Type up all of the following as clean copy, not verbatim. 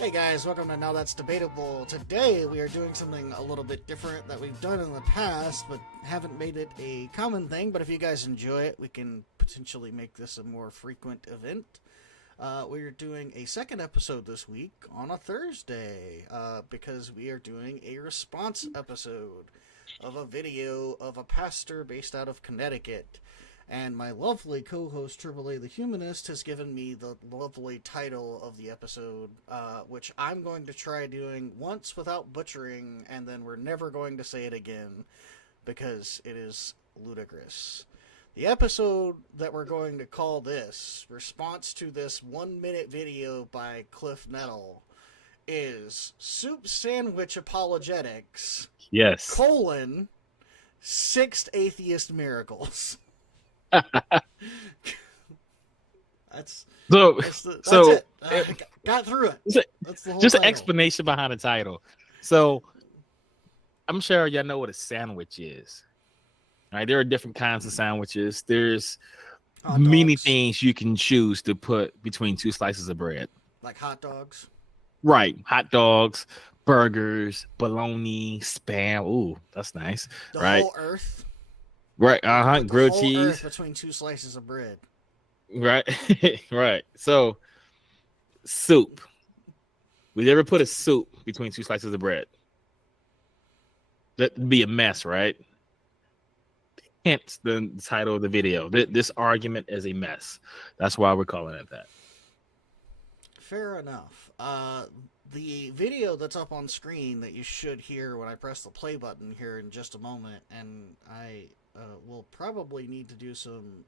Hey guys, welcome to Now That's Debatable. Today we are doing something a little bit different that we've done in the past, but haven't made it a common thing. But if you guys enjoy it, we can potentially make this a more frequent event. We're doing a second episode this week on a Thursday, because we are doing a response episode of a video of a pastor based out of Connecticut. And my lovely co-host, AAA the Humanist, has given me the lovely title of the episode, which I'm going to try doing once without butchering, and then we're never going to say it again, because it is ludicrous. The episode that we're going to call this, response to this 1-minute video by Cliff Nettle, is Soup Sandwich Apologetics, Yes. : 6 atheist miracles. That's it. Got through it. That's the whole just title. An explanation behind the title. So I'm sure y'all know what a sandwich is. All right, there are different kinds of sandwiches. There's many things you can choose to put between two slices of bread. Like hot dogs. Right. Hot dogs, burgers, bologna, spam. Ooh, that's nice. The right. whole earth. Right. Grilled whole cheese. Earth between two slices of bread. Right. Right. So soup. Would you ever put a soup between two slices of bread? That'd be a mess, right? Hence the title of the video. This argument is a mess. That's why we're calling it that. Fair enough. The video that's up on screen that you should hear when I press the play button here in just a moment, and I will probably need to do some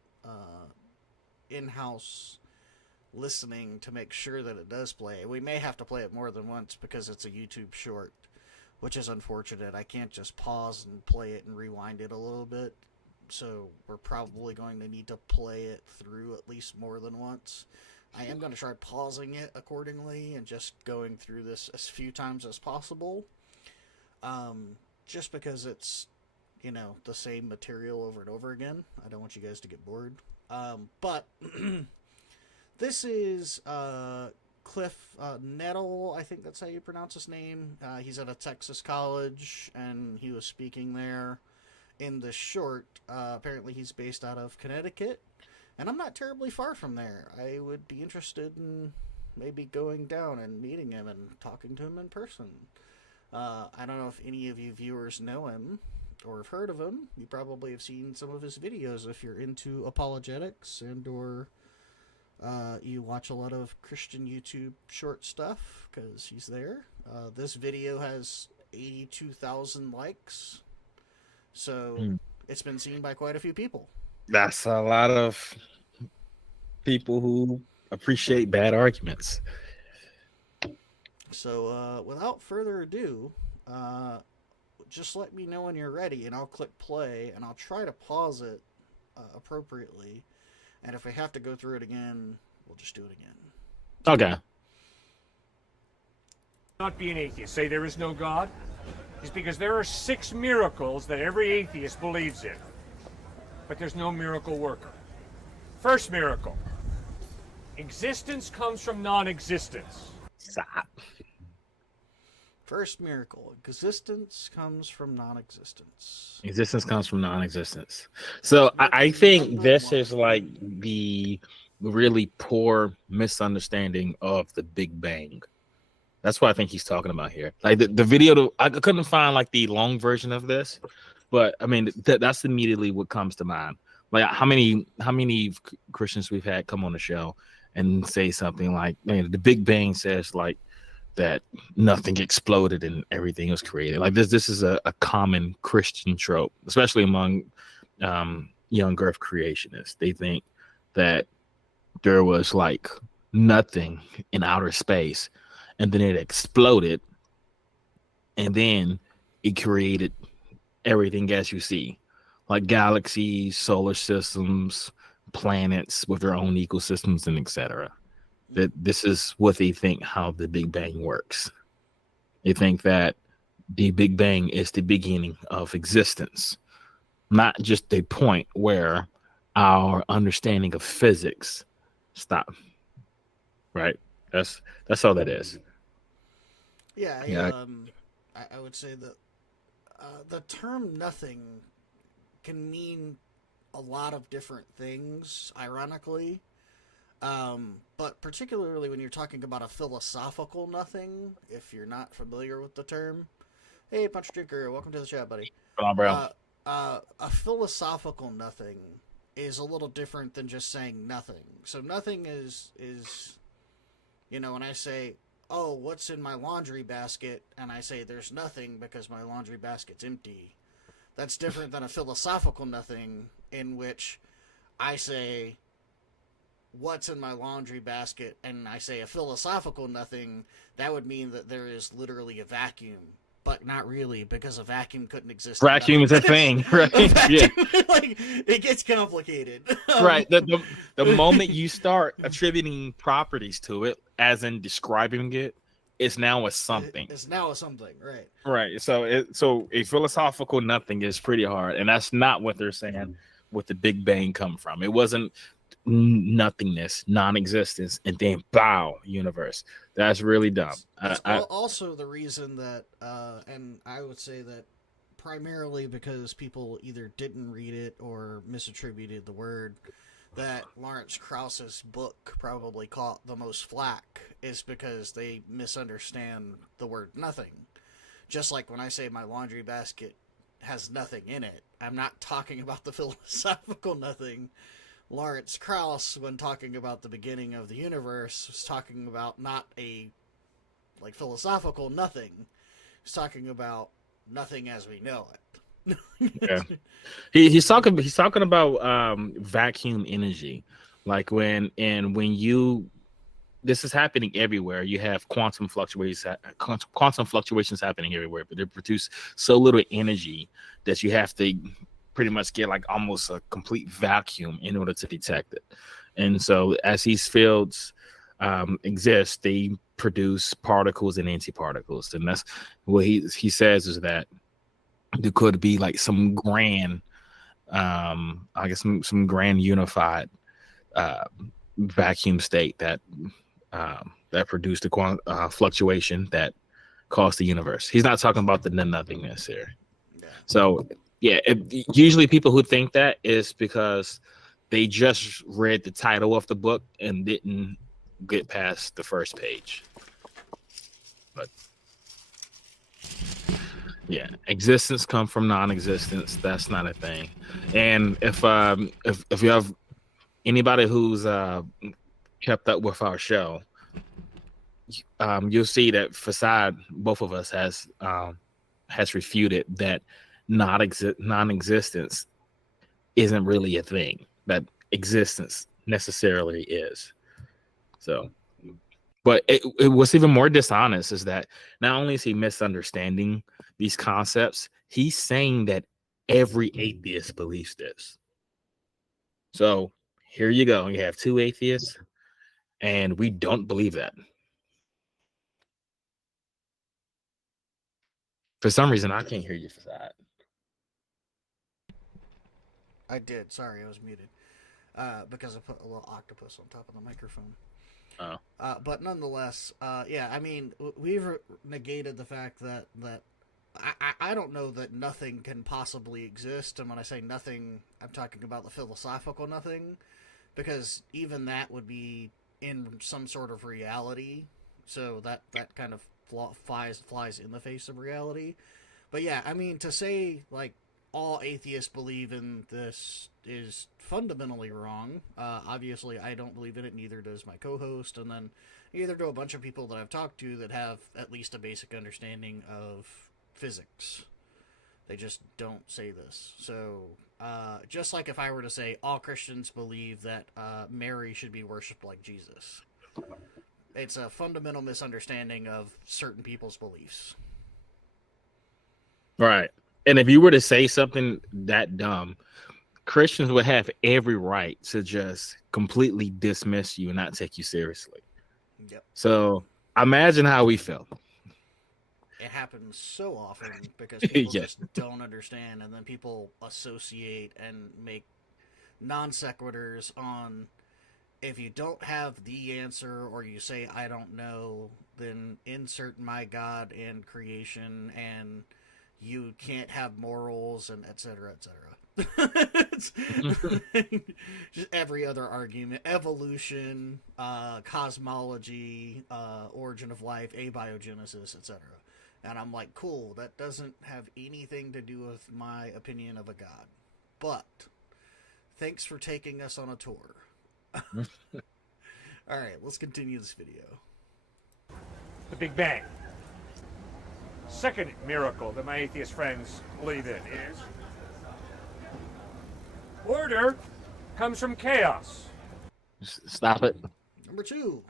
in-house listening to make sure that it does play. We may have to play it more than once because it's a YouTube short, which is unfortunate. I can't just pause and play it and rewind it a little bit, so we're probably going to need to play it through at least more than once. I am going to try pausing it accordingly and just going through this as few times as possible, just because it's, the same material over and over again. I don't want you guys to get bored. But this is Cliff Nettle, I think that's how you pronounce his name. He's at a Texas college, and he was speaking there in the short. Apparently he's based out of Connecticut, and I'm not terribly far from there. I would be interested in maybe going down and meeting him and talking to him in person. I don't know if any of you viewers know him or have heard of him. You probably have seen some of his videos if you're into apologetics and or you watch a lot of Christian YouTube short stuff, because he's there. This video has 82,000 likes, so it's been seen by quite a few people. That's a lot of people who appreciate bad arguments. So without further ado, just let me know when you're ready, and I'll click play, and I'll try to pause it appropriately. And if we have to go through it again, we'll just do it again. Okay. Not be an atheist. Say there is no God. Is because there are 6 miracles that every atheist believes in. But there's no miracle worker. First miracle. Existence comes from non-existence. Stop. First miracle. Existence comes from non-existence. Existence comes from non-existence. So I think this is like the really poor misunderstanding of the Big Bang. That's what I think he's talking about here. Like the video, I couldn't find like the long version of this, but I mean that's immediately what comes to mind. Like how many Christians we've had come on the show and say something like, man, the Big Bang says like that nothing exploded and everything was created. Like this is a common Christian trope, especially among young earth creationists. They think that there was like nothing in outer space, and then it exploded, and then it created everything as you see, like galaxies, solar systems, planets with their own ecosystems, and etc. That this is what they think how the Big Bang works. They think that the Big Bang is the beginning of existence, not just a point where our understanding of physics stop. Right? That's all that is. Yeah, Yeah. I would say that the term nothing can mean a lot of different things, ironically. But particularly when you're talking about a philosophical nothing, if you're not familiar with the term. Hey, Punch Drinker, welcome to the chat, buddy. Come on, bro. A philosophical nothing is a little different than just saying nothing. So nothing is when I say, "Oh, what's in my laundry basket?" and I say there's nothing because my laundry basket's empty. That's different than a philosophical nothing in which I say what's in my laundry basket and I say a philosophical nothing. That would mean that there is literally a vacuum, but not really, because a vacuum couldn't exist. Vacuum is a thing, right? Yeah, like it gets complicated. Right. The moment you start attributing properties to it, as in describing it, it's now a something. It's now a something, right? Right. So a philosophical nothing is pretty hard, and that's not what they're saying with the Big Bang come from. It wasn't nothingness, non-existence, and then bow, universe. That's really dumb. It's also the reason that, and I would say that primarily because people either didn't read it or misattributed the word, that Lawrence Krauss's book probably caught the most flack is because they misunderstand the word nothing. Just like when I say my laundry basket has nothing in it, I'm not talking about the philosophical nothing. Lawrence Krauss, when talking about the beginning of the universe, was talking about not a philosophical nothing. He's talking about nothing as we know it. Yeah. He's talking about vacuum energy, like when you, this is happening everywhere. You have quantum fluctuations happening everywhere, but they produce so little energy that you have to pretty much get like almost a complete vacuum in order to detect it. And so as these fields exist, they produce particles and antiparticles, and that's what he says is that there could be like some grand I guess some grand unified vacuum state that produced a fluctuation that caused the universe. He's not talking about the nothingness here. Yeah. So yeah, usually people who think that is because they just read the title of the book and didn't get past the first page. But yeah, existence come from non-existence. That's not a thing. And if you have anybody who's kept up with our show, you'll see that Facade, both of us, has refuted that non-existence isn't really a thing, that existence necessarily is. So, but what's even more dishonest is that not only is he misunderstanding these concepts, he's saying that every atheist believes this. So here you go. You have two atheists, and we don't believe that. For some reason, I can't hear you for that. I did. Sorry, I was muted. Because I put a little octopus on top of the microphone. Oh. But nonetheless, yeah, I mean, we've negated the fact that I don't know that nothing can possibly exist. And when I say nothing, I'm talking about the philosophical nothing, because even that would be in some sort of reality. So that kind of flies in the face of reality. But yeah, I mean, to say like all atheists believe in this is fundamentally wrong. Obviously, I don't believe in it, neither does my co-host, and then neither do a bunch of people that I've talked to that have at least a basic understanding of physics. They just don't say this. So, just like if I were to say all Christians believe that Mary should be worshipped like Jesus, it's a fundamental misunderstanding of certain people's beliefs. Right. And if you were to say something that dumb, Christians would have every right to just completely dismiss you and not take you seriously. Yep. So imagine how we felt. It happens so often because people Yeah. just don't understand, and then people associate and make non sequiturs on if you don't have the answer, or you say I don't know, then insert my God and creation, and you can't have morals, and etc. Just every other argument: evolution, cosmology, origin of life, abiogenesis, etc. And I'm like, cool, that doesn't have anything to do with my opinion of a God. But thanks for taking us on a tour. Alright, let's continue this video. The Big Bang. Second miracle that my atheist friends believe in is order comes from chaos. Stop it. Number 2,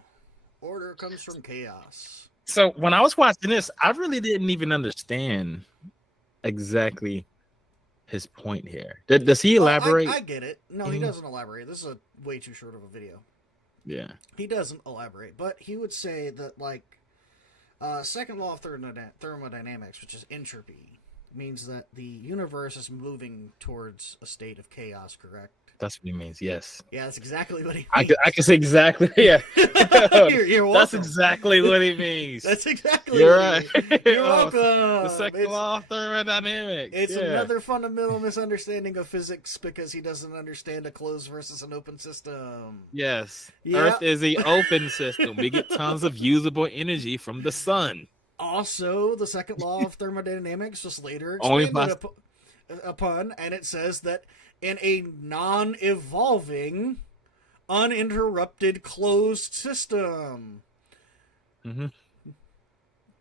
order comes from chaos. So when I was watching this, I really didn't even understand exactly his point here. Does he elaborate? I get it. No, he doesn't elaborate. This is a way too short of a video. Yeah. He doesn't elaborate, but he would say that, like, second law of thermodynamics, which is entropy, means that the universe is moving towards a state of chaos, correct? That's what he means, yes. Yeah, that's exactly what he means. I can say exactly, yeah. You're welcome. That's exactly what he means. That's exactly You're what right. he means. You're welcome. The second law of thermodynamics. It's another fundamental misunderstanding of physics because he doesn't understand a closed versus an open system. Yes. Yeah. Earth is an open system. We get tons of usable energy from the sun. Also, the second law of thermodynamics was later Only expanded upon, and it says that in a non-evolving, uninterrupted closed system. Mm-hmm.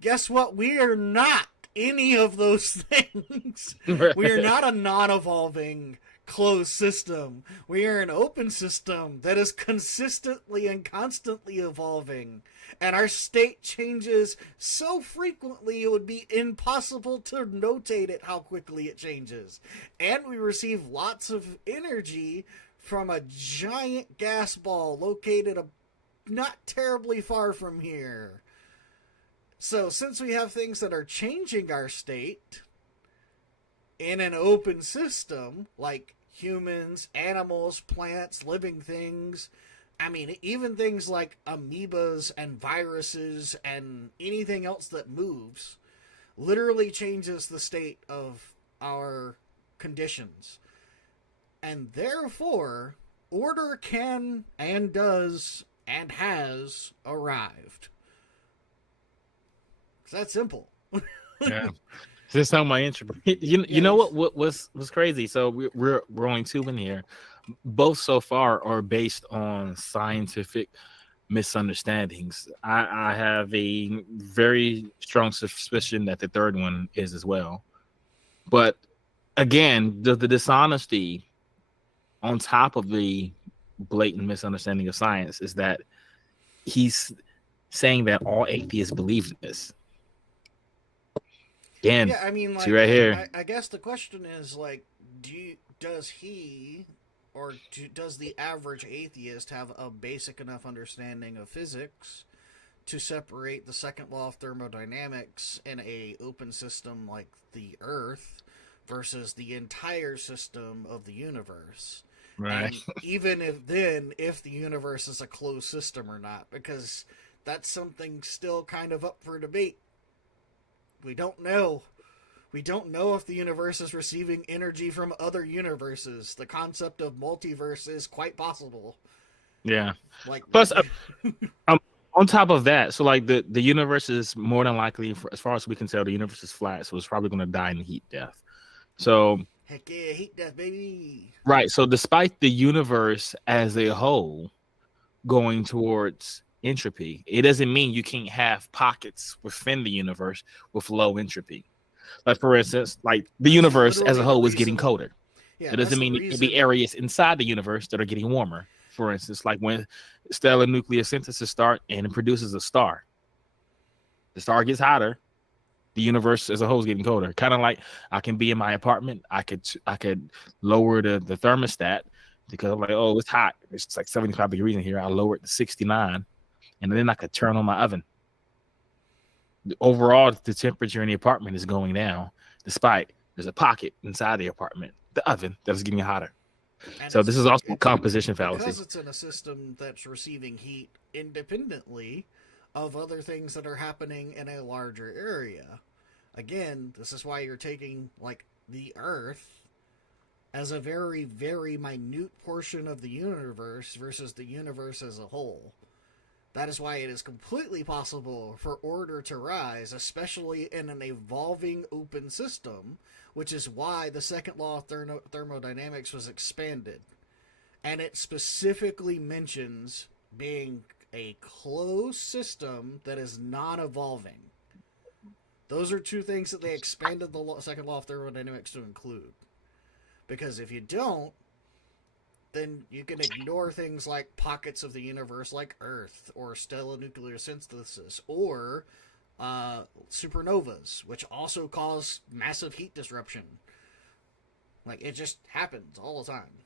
Guess what? We are not any of those things. Right. We are not a non-evolving closed system. We are an open system that is consistently and constantly evolving. And our state changes so frequently it would be impossible to notate it how quickly it changes. And we receive lots of energy from a giant gas ball located not terribly far from here. So since we have things that are changing our state in an open system, like humans, animals, plants, living things, I mean, even things like amoebas and viruses and anything else that moves literally changes the state of our conditions. And therefore, order can and does and has arrived. It's that simple. Yeah. This is how my entropy. You know what was crazy? So we're only two in here. Both so far are based on scientific misunderstandings. I have a very strong suspicion that the third one is as well. But again, the dishonesty on top of the blatant misunderstanding of science is that he's saying that all atheists believe in this. Again, yeah, I mean, like, see right here. I guess the question is, like, does he or does the average atheist have a basic enough understanding of physics to separate the second law of thermodynamics in a open system like the Earth versus the entire system of the universe? Right. And even if the universe is a closed system or not, because that's something still kind of up for debate. We don't know. We don't know if the universe is receiving energy from other universes. The concept of multiverse is quite possible. Yeah. Like, plus, on top of that, so like the universe is more than likely, as far as we can tell, the universe is flat, so it's probably going to die in heat death. So heck yeah, heat death, baby. Right. So despite the universe as a whole going towards entropy, it doesn't mean you can't have pockets within the universe with low entropy. Like, for instance, like the universe as a whole is getting colder. Yeah, It doesn't mean there can be areas inside the universe that are getting warmer. For instance, like when stellar nucleosynthesis starts and it produces a star. The star gets hotter. The universe as a whole is getting colder. Kind of like I can be in my apartment. I could lower the thermostat because I'm like, oh, it's hot. It's like 75 degrees in here. I'll lower it to 69. And then I could turn on my oven. Overall, the temperature in the apartment is going down, despite there's a pocket inside the apartment, the oven, that is getting hotter. And So it's this is also a composition fallacy. because it's in a system that's receiving heat independently of other things that are happening in a larger area. Again, this is why you're taking like the Earth as a very, very minute portion of the universe versus the universe as a whole. That is why it is completely possible for order to rise, especially in an evolving open system, which is why the second law of thermodynamics was expanded. And it specifically mentions being a closed system that is non-evolving. Those are two things that they expanded the second law of thermodynamics to include. Because if you don't, then you can ignore things like pockets of the universe like Earth, or stellar nuclear synthesis, or supernovas, which also cause massive heat disruption. Like, it just happens all the time.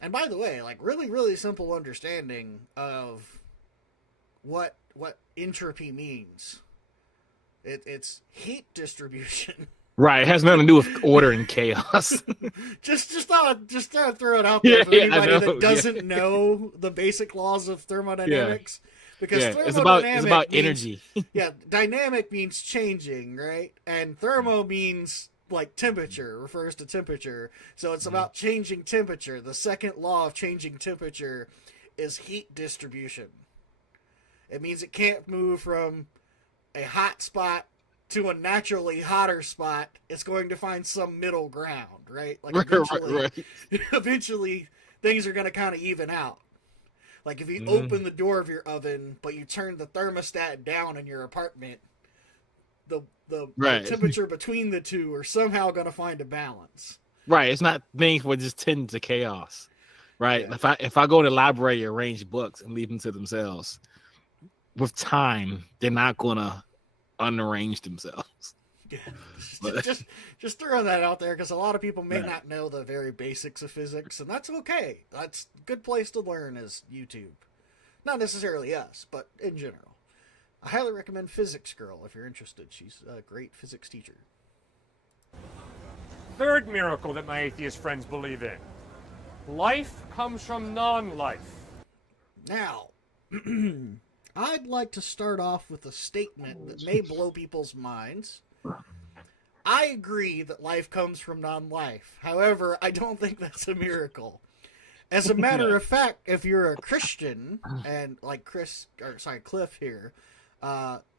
And by the way, like, really, really simple understanding of what entropy means. It's heat distribution. Right, it has nothing to do with order and chaos. just throw it out there for anybody that doesn't know the basic laws of thermodynamics. Because it's about means, energy. Dynamic means changing, right? And thermo means like temperature, refers to temperature. So it's about changing temperature. The second law of changing temperature is heat distribution. It means it can't move from a hot spot to a naturally hotter spot. It's going to find some middle ground, right? Like eventually things are going to kind of even out. Like if you open the door of your oven, but you turn the thermostat down in your apartment, the temperature between the two are somehow going to find a balance. Right. It's not things would just tend to chaos. Right. Yeah. If I go to the library, arrange books and leave them to themselves, with time, they're not going to unarrange themselves. Yeah. just throwing that out there because a lot of people may not know the very basics of physics, and that's okay. That's a good place to learn is YouTube. Not necessarily us, but in general. I highly recommend Physics Girl if you're interested. She's a great physics teacher. Third miracle that my atheist friends believe in. Life comes from non-life. Now, I'd like to start off with a statement that may blow people's minds. I agree that life comes from non-life. However, I don't think that's a miracle. As a matter of fact, if you're a Christian, and like Cliff here,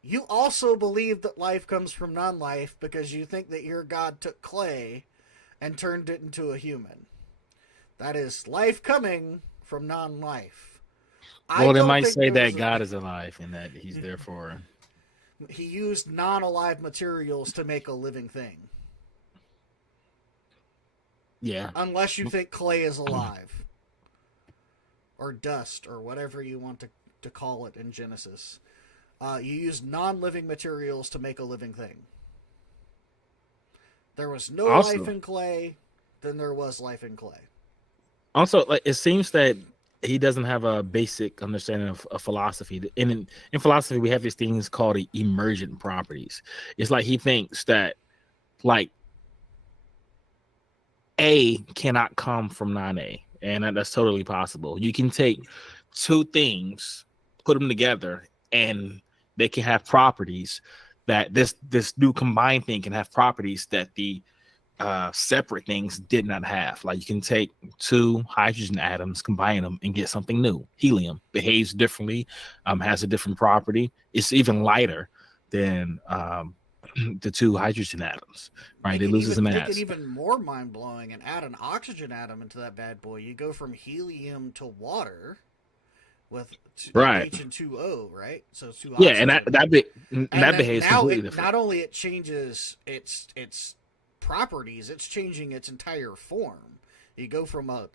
you also believe that life comes from non-life because you think that your God took clay and turned it into a human. That is life coming from non-life. Well, they might say that God is alive and that he's therefore... He used non-alive materials to make a living thing. Yeah. Unless you think clay is alive. Or dust, or whatever you want to call it in Genesis. You use non-living materials to make a living thing. There was no life in clay, then there was life in clay. Also, like, it seems that he doesn't have a basic understanding of philosophy. In philosophy, we have these things called emergent properties. It's like he thinks that, like, A cannot come from non-A, and that's totally possible. You can take two things, put them together, and they can have properties that this new combined thing can have properties that the separate things did not have. Like you can take two hydrogen atoms, combine them, and get something new. Helium behaves differently, has a different property. It's even lighter than the two hydrogen atoms. Right? It loses mass. Make it even more mind blowing and add an oxygen atom into that bad boy. You go from helium to water with H and 2O, right? So two. Yeah, and that behaves completely different. Not only it changes its properties, it's changing its entire form. You go from a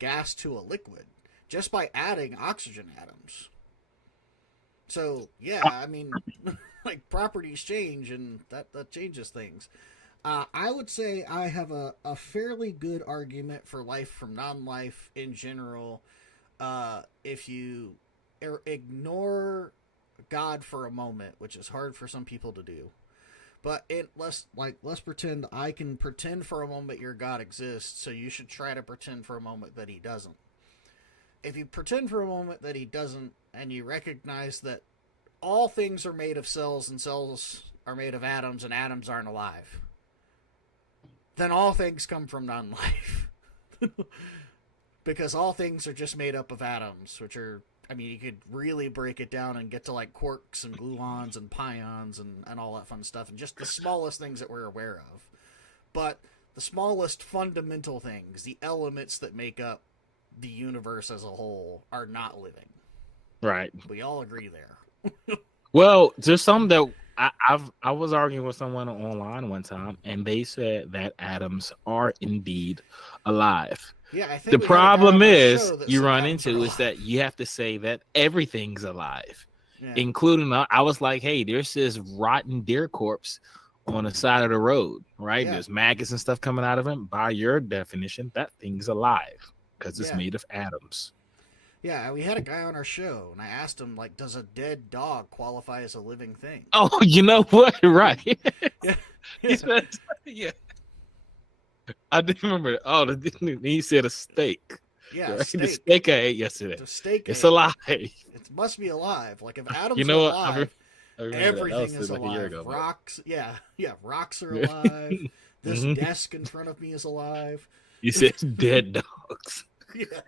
gas to a liquid just by adding oxygen atoms. So yeah, I mean, like properties change, and that changes things. I would say I have a fairly good argument for life from non-life in general. If you ignore God for a moment, which is hard for some people to do. But let's pretend I can pretend for a moment your God exists, so you should try to pretend for a moment that he doesn't. If you pretend for a moment that he doesn't, and you recognize that all things are made of cells and cells are made of atoms and atoms aren't alive, then all things come from non-life. Because all things are just made up of atoms, which are, I mean, you could really break it down and get to like quarks and gluons and pions and all that fun stuff, and just the smallest things that we're aware of. But the smallest fundamental things, the elements that make up the universe as a whole, are not living. Right. We all agree there. Well, there's some that I was arguing with someone online one time, and they said that atoms are indeed alive. Yeah, I think The we had a guy on problem our is show that you said run atoms are into is alive. that you have to say that everything's alive, Yeah. including I was like, hey, there's this rotten deer corpse on the side of the road, right? Yeah. There's maggots and stuff coming out of him. By your definition, that thing's alive because it's Yeah. made of atoms. Yeah, we had a guy on our show, and I asked him, like, does a dead dog qualify as a living thing? Oh, you know what? Right. Yeah. He said, yeah. I didn't remember. Oh, he said a steak. Yeah, Right? steak. The steak I ate yesterday. The steak. It's alive. It must be alive. Like, if atoms You know are what? alive, I remember that. That everything was is like a year alive. ago, but- Rocks, rocks are alive. This Mhm. desk in front of me is alive. You said dead dogs. Yeah.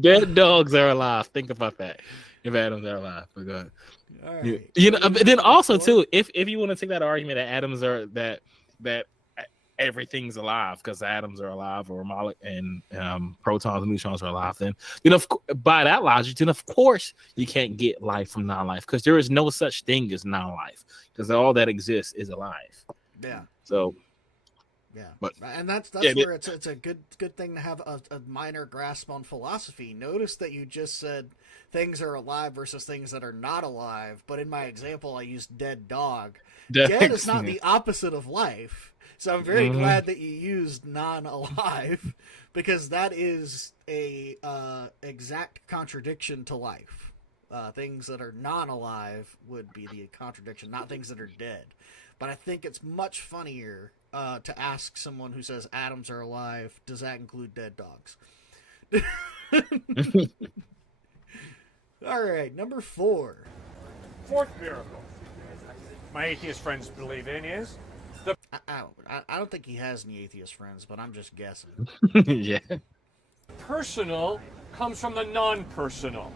Dead dogs are alive. Think about that. If atoms are alive, but go ahead. All right. You know, but then also too, if you want to take that argument that atoms are that everything's alive because atoms are alive, or and protons and neutrons are alive, then by that logic, then of course you can't get life from non-life, because there is no such thing as non-life, because all that exists is alive. Yeah. So Yeah, but and that's yeah, where it's a good thing to have a minor grasp on philosophy. Notice that you just said things are alive versus things that are not alive, but in my example I used dead dog. Dead is not the opposite of life, so I'm very glad that you used non-alive, because that is a exact contradiction to life. Things that are non-alive would be the contradiction, not things that are dead. But I think it's much funnier to ask someone who says atoms are alive, does that include dead dogs? All right, number 4. Fourth miracle my atheist friends believe in is the I don't think he has any atheist friends, but I'm just guessing. Yeah. personal comes from the non-personal.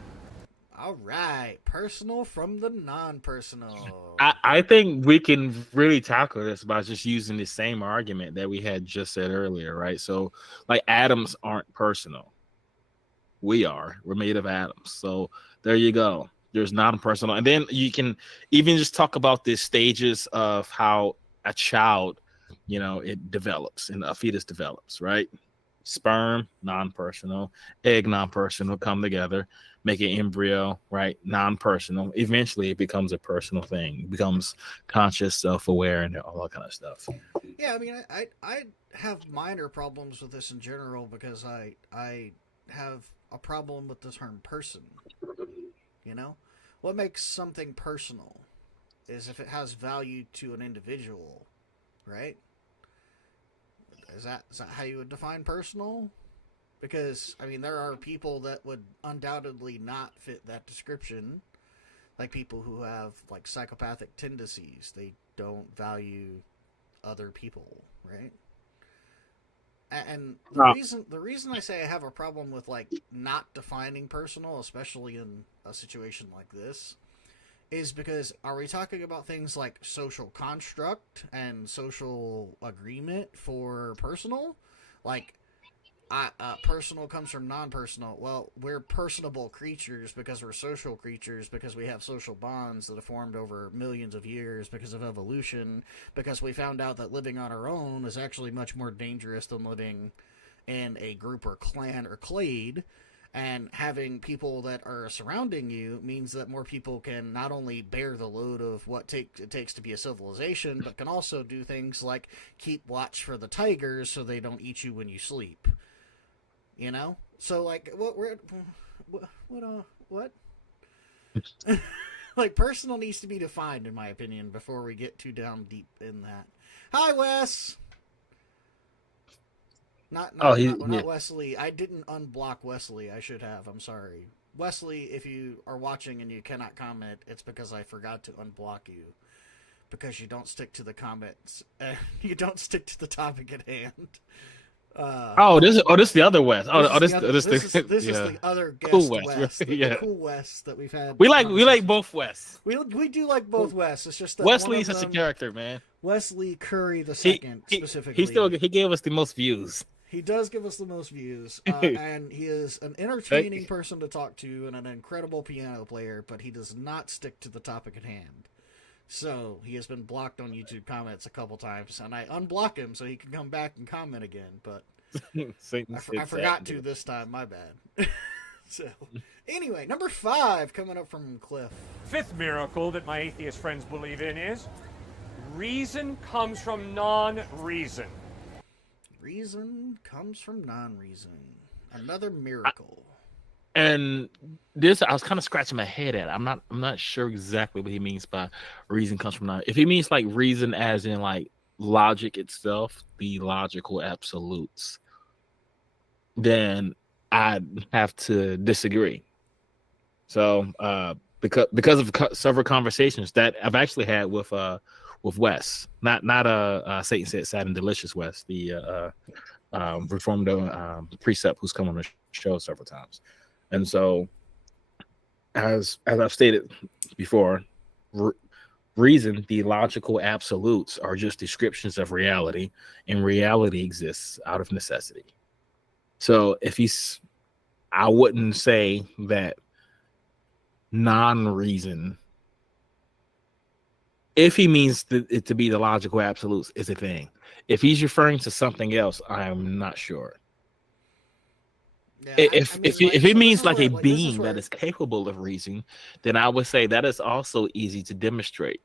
All right, personal from the non-personal. I think we can really tackle this by just using the same argument that we had just said earlier, right? So, like, atoms aren't personal. We're made of atoms. So there you go. There's non-personal. And then you can even just talk about the stages of how a child, it develops, and a fetus develops, right? Sperm, non-personal. Egg, non-personal. Come together, make an embryo, right? Non-personal. Eventually it becomes a personal thing. It becomes conscious, self-aware, and all that kind of stuff. Yeah, I mean, I have minor problems with this in general, because I have a problem with the term person. What makes something personal is if it has value to an individual, right? Is that how you would define personal? Because, I mean, there are people that would undoubtedly not fit that description, like people who have, like, psychopathic tendencies. They don't value other people, right? And the reason I say I have a problem with, like, not defining personal, especially in a situation like this, is because, are we talking about things like social construct and social agreement for personal? Like, personal comes from non-personal. Well, we're personable creatures because we're social creatures, because we have social bonds that have formed over millions of years because of evolution, because we found out that living on our own is actually much more dangerous than living in a group or clan or clade. And having people that are surrounding you means that more people can not only bear the load of what it takes to be a civilization, but can also do things like keep watch for the tigers so they don't eat you when you sleep. So, like, what? Like, personal needs to be defined, in my opinion, before we get too down deep in that. Hi, Wes. Not Wesley. I didn't unblock Wesley. I should have. I'm sorry. Wesley, if you are watching and you cannot comment, it's because I forgot to unblock you. Because you don't stick to the comments. You don't stick to the topic at hand. This is the other West. This is the other guest cool West. The cool West that we've had. We like both Wests. We do like both Wests. It's just that Wesley's such a character, man. Wesley Curry the second, specifically. He gave us the most views. He does give us the most views, and he is an entertaining person to talk to and an incredible piano player, but he does not stick to the topic at hand. So he has been blocked on YouTube comments a couple times, and I unblock him so he can come back and comment again, but I forgot to this time. My bad. So anyway, number 5 coming up from Cliff. Fifth miracle that my atheist friends believe in is reason comes from non-reason. Reason comes from non-reason. Another miracle. And this, I was kind of scratching my head at. I'm not sure exactly what he means by reason comes from non. If he means like reason as in like logic itself, the logical absolutes, then I'd have to disagree. So because of several conversations that I've actually had with Wes, not Satan Said Sad and Delicious Wes, the Reformed precept who's come on the show several times. And so, as I've stated before, reason, the logical absolutes, are just descriptions of reality, and reality exists out of necessity. So, I wouldn't say that non-reason, if he means it to be the logical absolutes, is a thing. If he's referring to something else, I'm not sure. Yeah, if it means like a being that is capable of reasoning, then I would say that is also easy to demonstrate.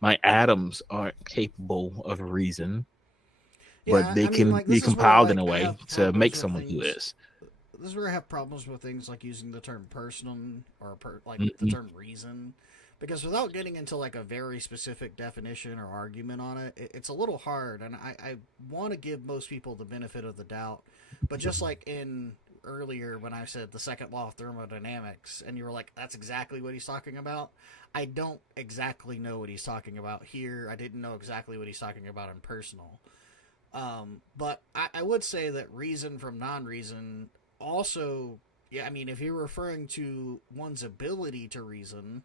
My atoms aren't capable of reason, but they can be compiled in a way to make someone who is. This is where I have problems with things like using the term personal or the term reason, because without getting into like a very specific definition or argument on it, it's a little hard. And I want to give most people the benefit of the doubt, but just like in earlier when I said the second law of thermodynamics, and you were like, that's exactly what he's talking about. I don't exactly know what he's talking about here. I didn't know exactly what he's talking about in personal. But I would say that reason from non-reason also, yeah, I mean, if you're referring to one's ability to reason,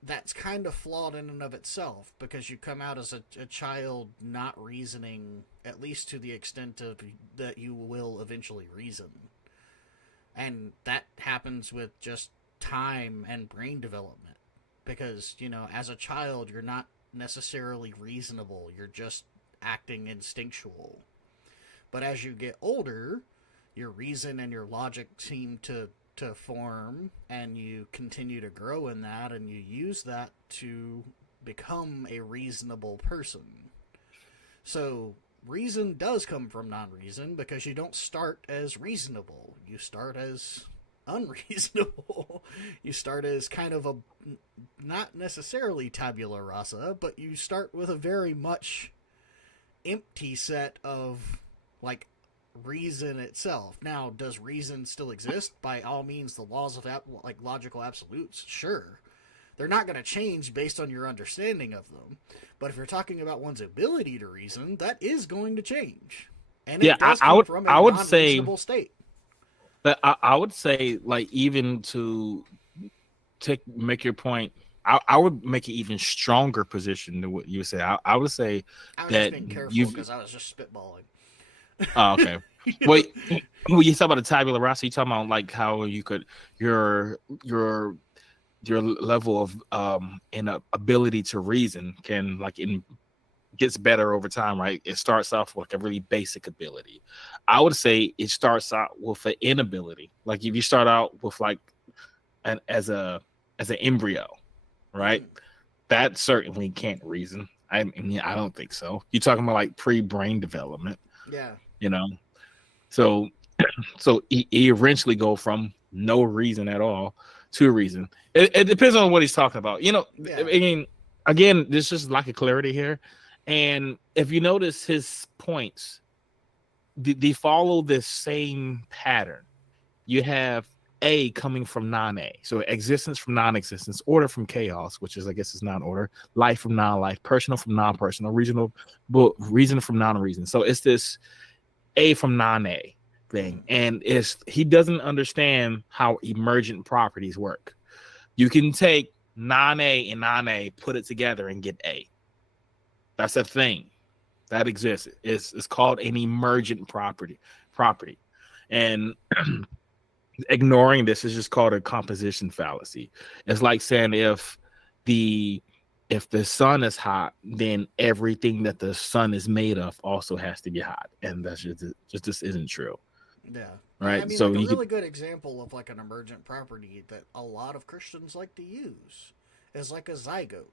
that's kind of flawed in and of itself, because you come out as a child not reasoning, at least to the extent of that you will eventually reason. And that happens with just time and brain development, because, you know, as a child, you're not necessarily reasonable. You're just acting instinctual. But as you get older, your reason and your logic seem to form, and you continue to grow in that, and you use that to become a reasonable person. So reason does come from non-reason, because you don't start as reasonable. You start as unreasonable. You start as kind of a, not necessarily tabula rasa, but you start with a very much empty set of like reason itself. Now, does reason still exist? By all means, the laws of logical absolutes, sure. They're not going to change based on your understanding of them. But if you're talking about one's ability to reason, that is going to change. And it does come from a non-reasonable state. But I would say, like, even to make your point, I would make an even stronger position than what you say. I would say I was that just being careful because I was just spitballing. Oh, okay. Wait, when you talk about the tabula rasa, you talking about like how you could your level of ability to reason can gets better over time, right? It starts off with like a really basic ability. I would say it starts out with an inability. Like if you start out with like as an embryo, right? That certainly can't reason. I mean, I don't think so. You're talking about like pre-brain development. Yeah. You know, so you eventually go from no reason at all to a reason. It depends on what he's talking about. You know, Yeah. I mean, again, there's just lack of clarity here. And if you notice his points, they follow this same pattern. You have A coming from non-A. So existence from non-existence, order from chaos, which is, I guess, is non-order, life from non-life, personal from non-personal, reason from non-reason. So it's this A from non-A thing. And he doesn't understand how emergent properties work. You can take non-A and non-A, put it together and get A. That's a thing that exists. It's called an emergent property. And ignoring this is just called a composition fallacy. It's like saying if the sun is hot, then everything that the sun is made of also has to be hot, and that's just isn't true. Yeah. Right. I mean, So like a really good example of like an emergent property that a lot of Christians like to use is like a zygote.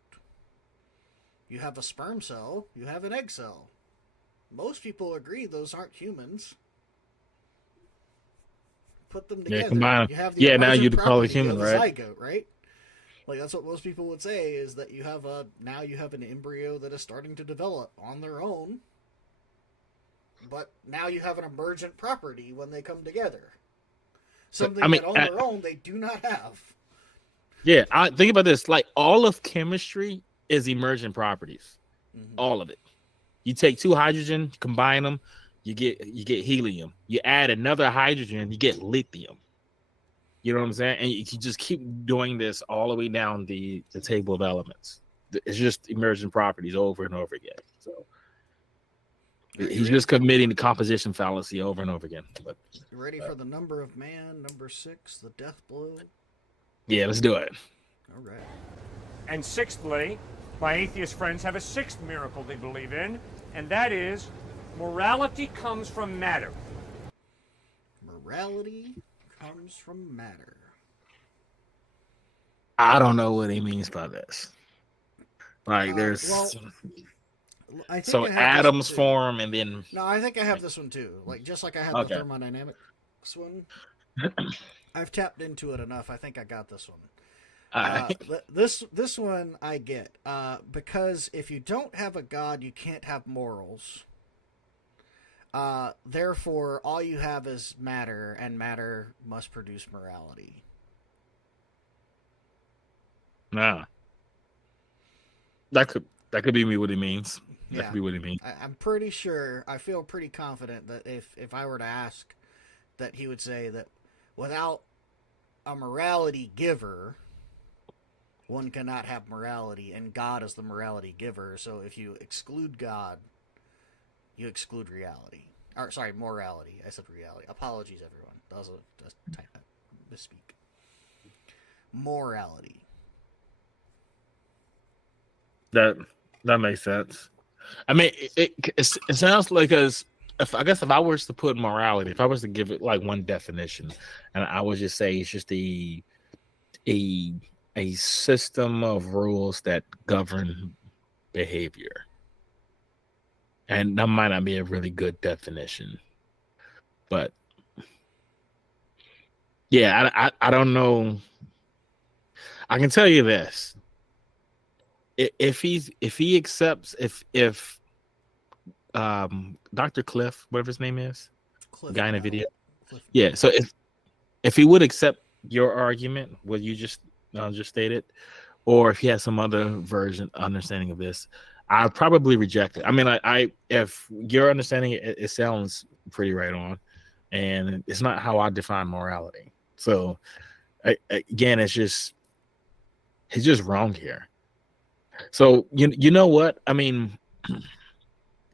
You have a sperm cell, you have an egg cell. Most people agree those aren't humans. Put them together. Yeah, combine. You have the Yeah, now emergent you'd call it property human, of a right? Zygote, right? Like that's what most people would say is that you have an embryo that is starting to develop on their own. But now you have an emergent property when they come together. Something that on their own they do not have. Yeah, I think about this. Like all of chemistry is emergent properties. Mm-hmm. All of it. You take two hydrogen, combine them, you get helium. You add another hydrogen, you get lithium. You know what I'm saying? And you can just keep doing this all the way down the table of elements. It's just emergent properties over and over again. So he's just committing the composition fallacy over and over again. But you ready for the number of man, number 6, the death blow? Yeah, let's do it. All right. And sixthly, my atheist friends have a sixth miracle they believe in, and that is morality comes from matter. Morality comes from matter. I don't know what he means by this. Like there's I think so atoms form and then no, I think I have this one too. Like just like I have the thermodynamics one. I've tapped into it enough. I think I got this one. This one I get because if you don't have a God, you can't have morals. Therefore, all you have is matter, and matter must produce morality. Nah, that could be me. What he means. That could be what he means. I'm pretty sure. I feel pretty confident that if I were to ask, that he would say that without a morality giver, one cannot have morality, and God is the morality giver. So if you exclude God, you exclude reality. Or sorry, morality. I said reality. Apologies, everyone. That was a misspeak. Morality. That makes sense. I mean, it sounds like if I was to put morality, if I was to give it like one definition, and I would just say it's just a system of rules that govern behavior. And that might not be a really good definition. But yeah, I don't know. I can tell you this. If he accepts Dr. Cliff, whatever his name is, guy in the video. Yeah, so if he would accept your argument, what you just stated, or if he has some other version understanding of this, I'd probably reject it. I mean, if your understanding it sounds pretty right on, and it's not how I define morality. So again, he's just wrong here. So you know what? I mean,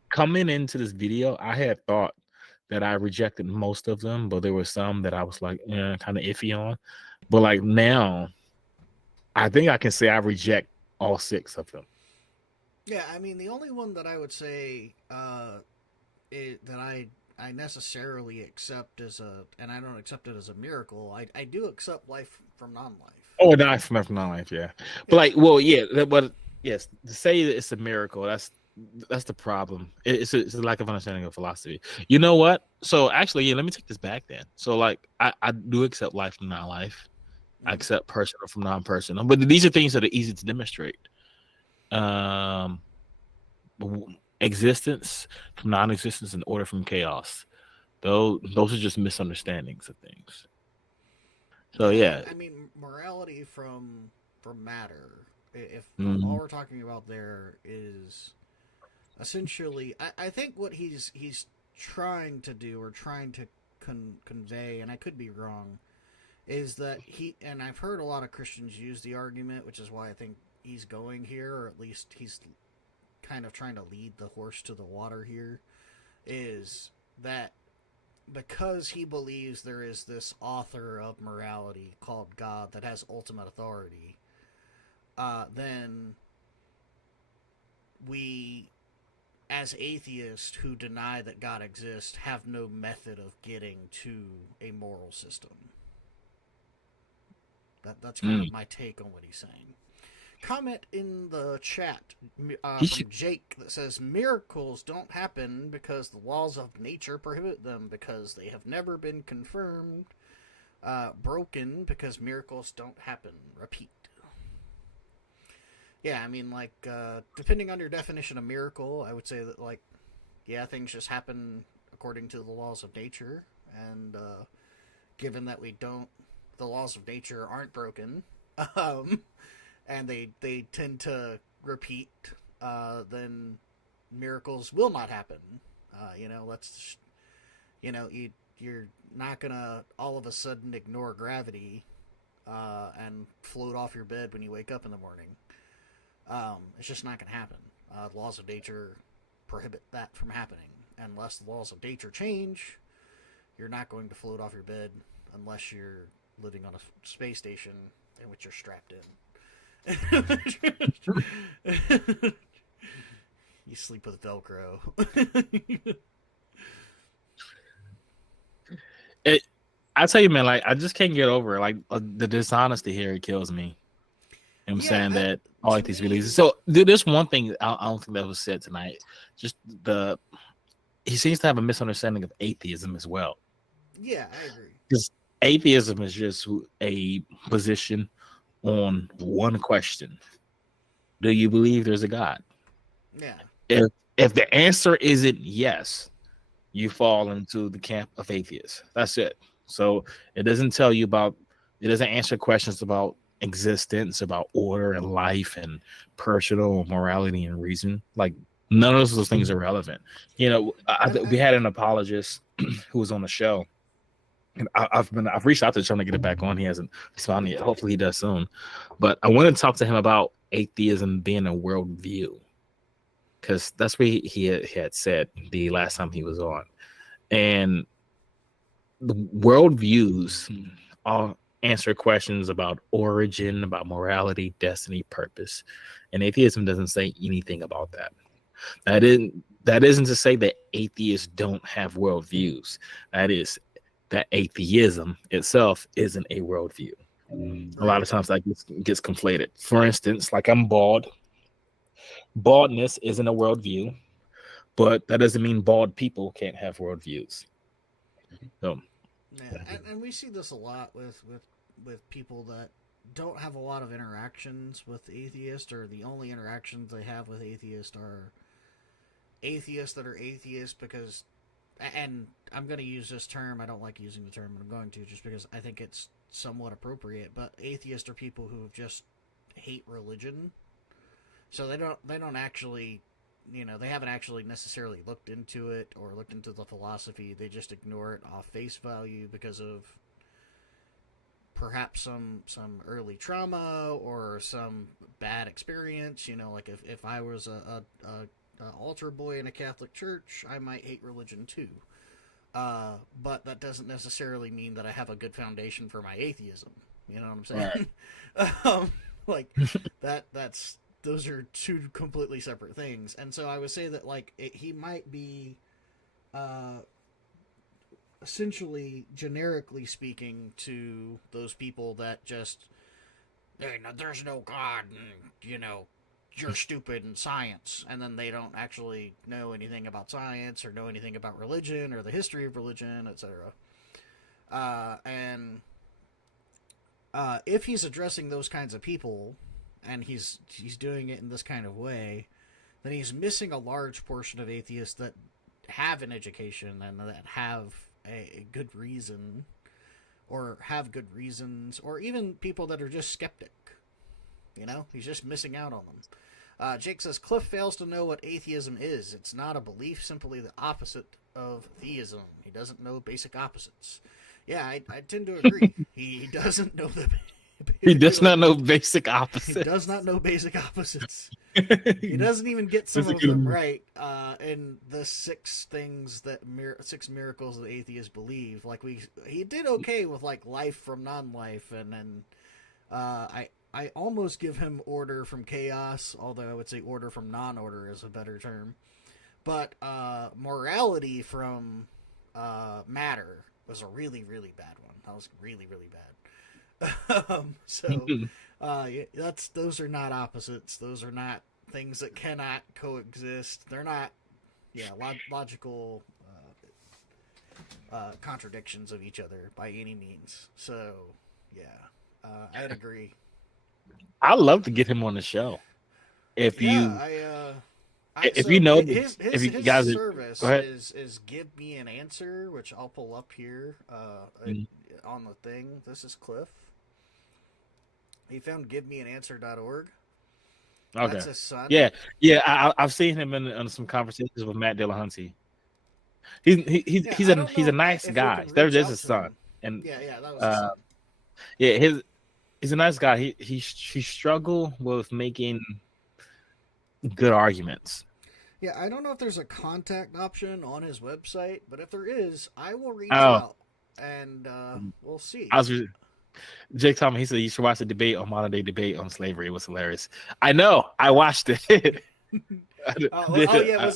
coming into this video, I had thought that I rejected most of them, but there were some that I was like, kind of iffy on. But like now, I think I can say I reject all 6 of them. Yeah, I mean, the only one that I would say that I necessarily accept and I don't accept it as a miracle. I do accept life from non-life. Oh, life from non-life, yeah. But like, well, yeah, but yes, to say that it's a miracle, that's the problem. It's a lack of understanding of philosophy. You know what? So actually, yeah, let me take this back then. So like, I do accept life from non-life, I accept personal from non-personal. But these are things that are easy to demonstrate. Um, Existence from non-existence and order from chaos. Those are just misunderstandings of things. So yeah. I mean, morality from matter. If all Mhm. we're talking about there is essentially, I think what he's trying to do or trying to convey, and I could be wrong, is that and I've heard a lot of Christians use the argument, which is why I think he's going here, or at least he's kind of trying to lead the horse to the water here, is that because he believes there is this author of morality called God that has ultimate authority, then we, as atheists who deny that God exists, have no method of getting to a moral system. That's kind of my take on what he's saying. Comment in the chat from Jake that says miracles don't happen because the laws of nature prohibit them, because they have never been confirmed, broken because miracles don't happen. Repeat. Yeah, I mean, like, depending on your definition of miracle, I would say that, like, yeah, things just happen according to the laws of nature, and given that the laws of nature aren't broken, and they tend to repeat, then miracles will not happen. You're not gonna all of a sudden ignore gravity and float off your bed when you wake up in the morning. It's just not gonna happen. The laws of nature prohibit that from happening. Unless the laws of nature change, you're not going to float off your bed unless you're living on a space station in which you're strapped in. You sleep with Velcro. I tell you, man, like I just can't get over it. Like the dishonesty here, it kills me. I'm saying that all like these releases. So there's one thing I don't think that was said tonight. Just he seems to have a misunderstanding of atheism as well. Yeah, I agree. Because atheism is just a position on one question: do you believe there's a God? Yeah. If the answer isn't yes, you fall into the camp of atheists. That's it. So it doesn't answer questions about existence, about order and life and personal morality and reason. Like none of those things are relevant. We had an apologist who was on the show, and I've reached out to him trying to get it back on. He hasn't responded yet. Hopefully he does soon. But I want to talk to him about atheism being a worldview, because that's what he had said the last time he was on. And the worldviews all answer questions about origin, about morality, destiny, purpose. And atheism doesn't say anything about that. That isn't to say that atheists don't have worldviews. That is that atheism itself isn't a worldview. A lot of times that gets conflated. For instance, like I'm bald. Baldness isn't a worldview, but that doesn't mean bald people can't have worldviews. So, and we see this a lot with people that don't have a lot of interactions with atheists, or the only interactions they have with atheists are atheists that are atheists because, and I'm going to use this term, I don't like using the term, but I'm going to just because I think it's somewhat appropriate, but atheists are people who just hate religion. So they don't actually, they haven't actually necessarily looked into it or looked into the philosophy. They just ignore it off face value because of perhaps some early trauma or some bad experience. Like if I was a altar boy in a Catholic church, I might hate religion too. But that doesn't necessarily mean that I have a good foundation for my atheism. You know what I'm saying? Right. Those are two completely separate things. And so I would say that he might be essentially generically speaking to those people that just, there's no God, and you're stupid in science, and then they don't actually know anything about science or know anything about religion or the history of religion, etc. And if he's addressing those kinds of people, and he's doing it in this kind of way, then he's missing a large portion of atheists that have an education and that have a good reason, or have good reasons, or even people that are just skeptic. You know, he's just missing out on them. Jake says, Cliff fails to know what atheism is. It's not a belief, simply the opposite of theism. He doesn't know basic opposites. Yeah, I tend to agree. He doesn't know the... He does not know basic opposites. He does not know basic opposites. He doesn't even get some of them right. In the six miracles that atheists believe, like he did okay with like life from non-life, and then I almost give him order from chaos, although I would say order from non-order is a better term. But morality from matter was a really, really bad one. That was really, really bad. Those are not opposites. Those are not things that cannot coexist. They're not, logical contradictions of each other by any means. So, I'd agree. I'd love to get him on the show. If you guys service is Give Me an Answer, which I'll pull up here on the thing. This is Cliff. He found GiveMeAnAnswer.org. Okay. That's his son. Yeah. I've seen him in some conversations with Matt Dillahunty. He's a nice guy. There's his son, and that was his son. He's a nice guy. He struggled with making good arguments. Yeah, I don't know if there's a contact option on his website, but if there is, I will reach out and we'll see. Jake told me, he said you should watch the debate on modern day debate on slavery. It was hilarious. I know. I watched it. Was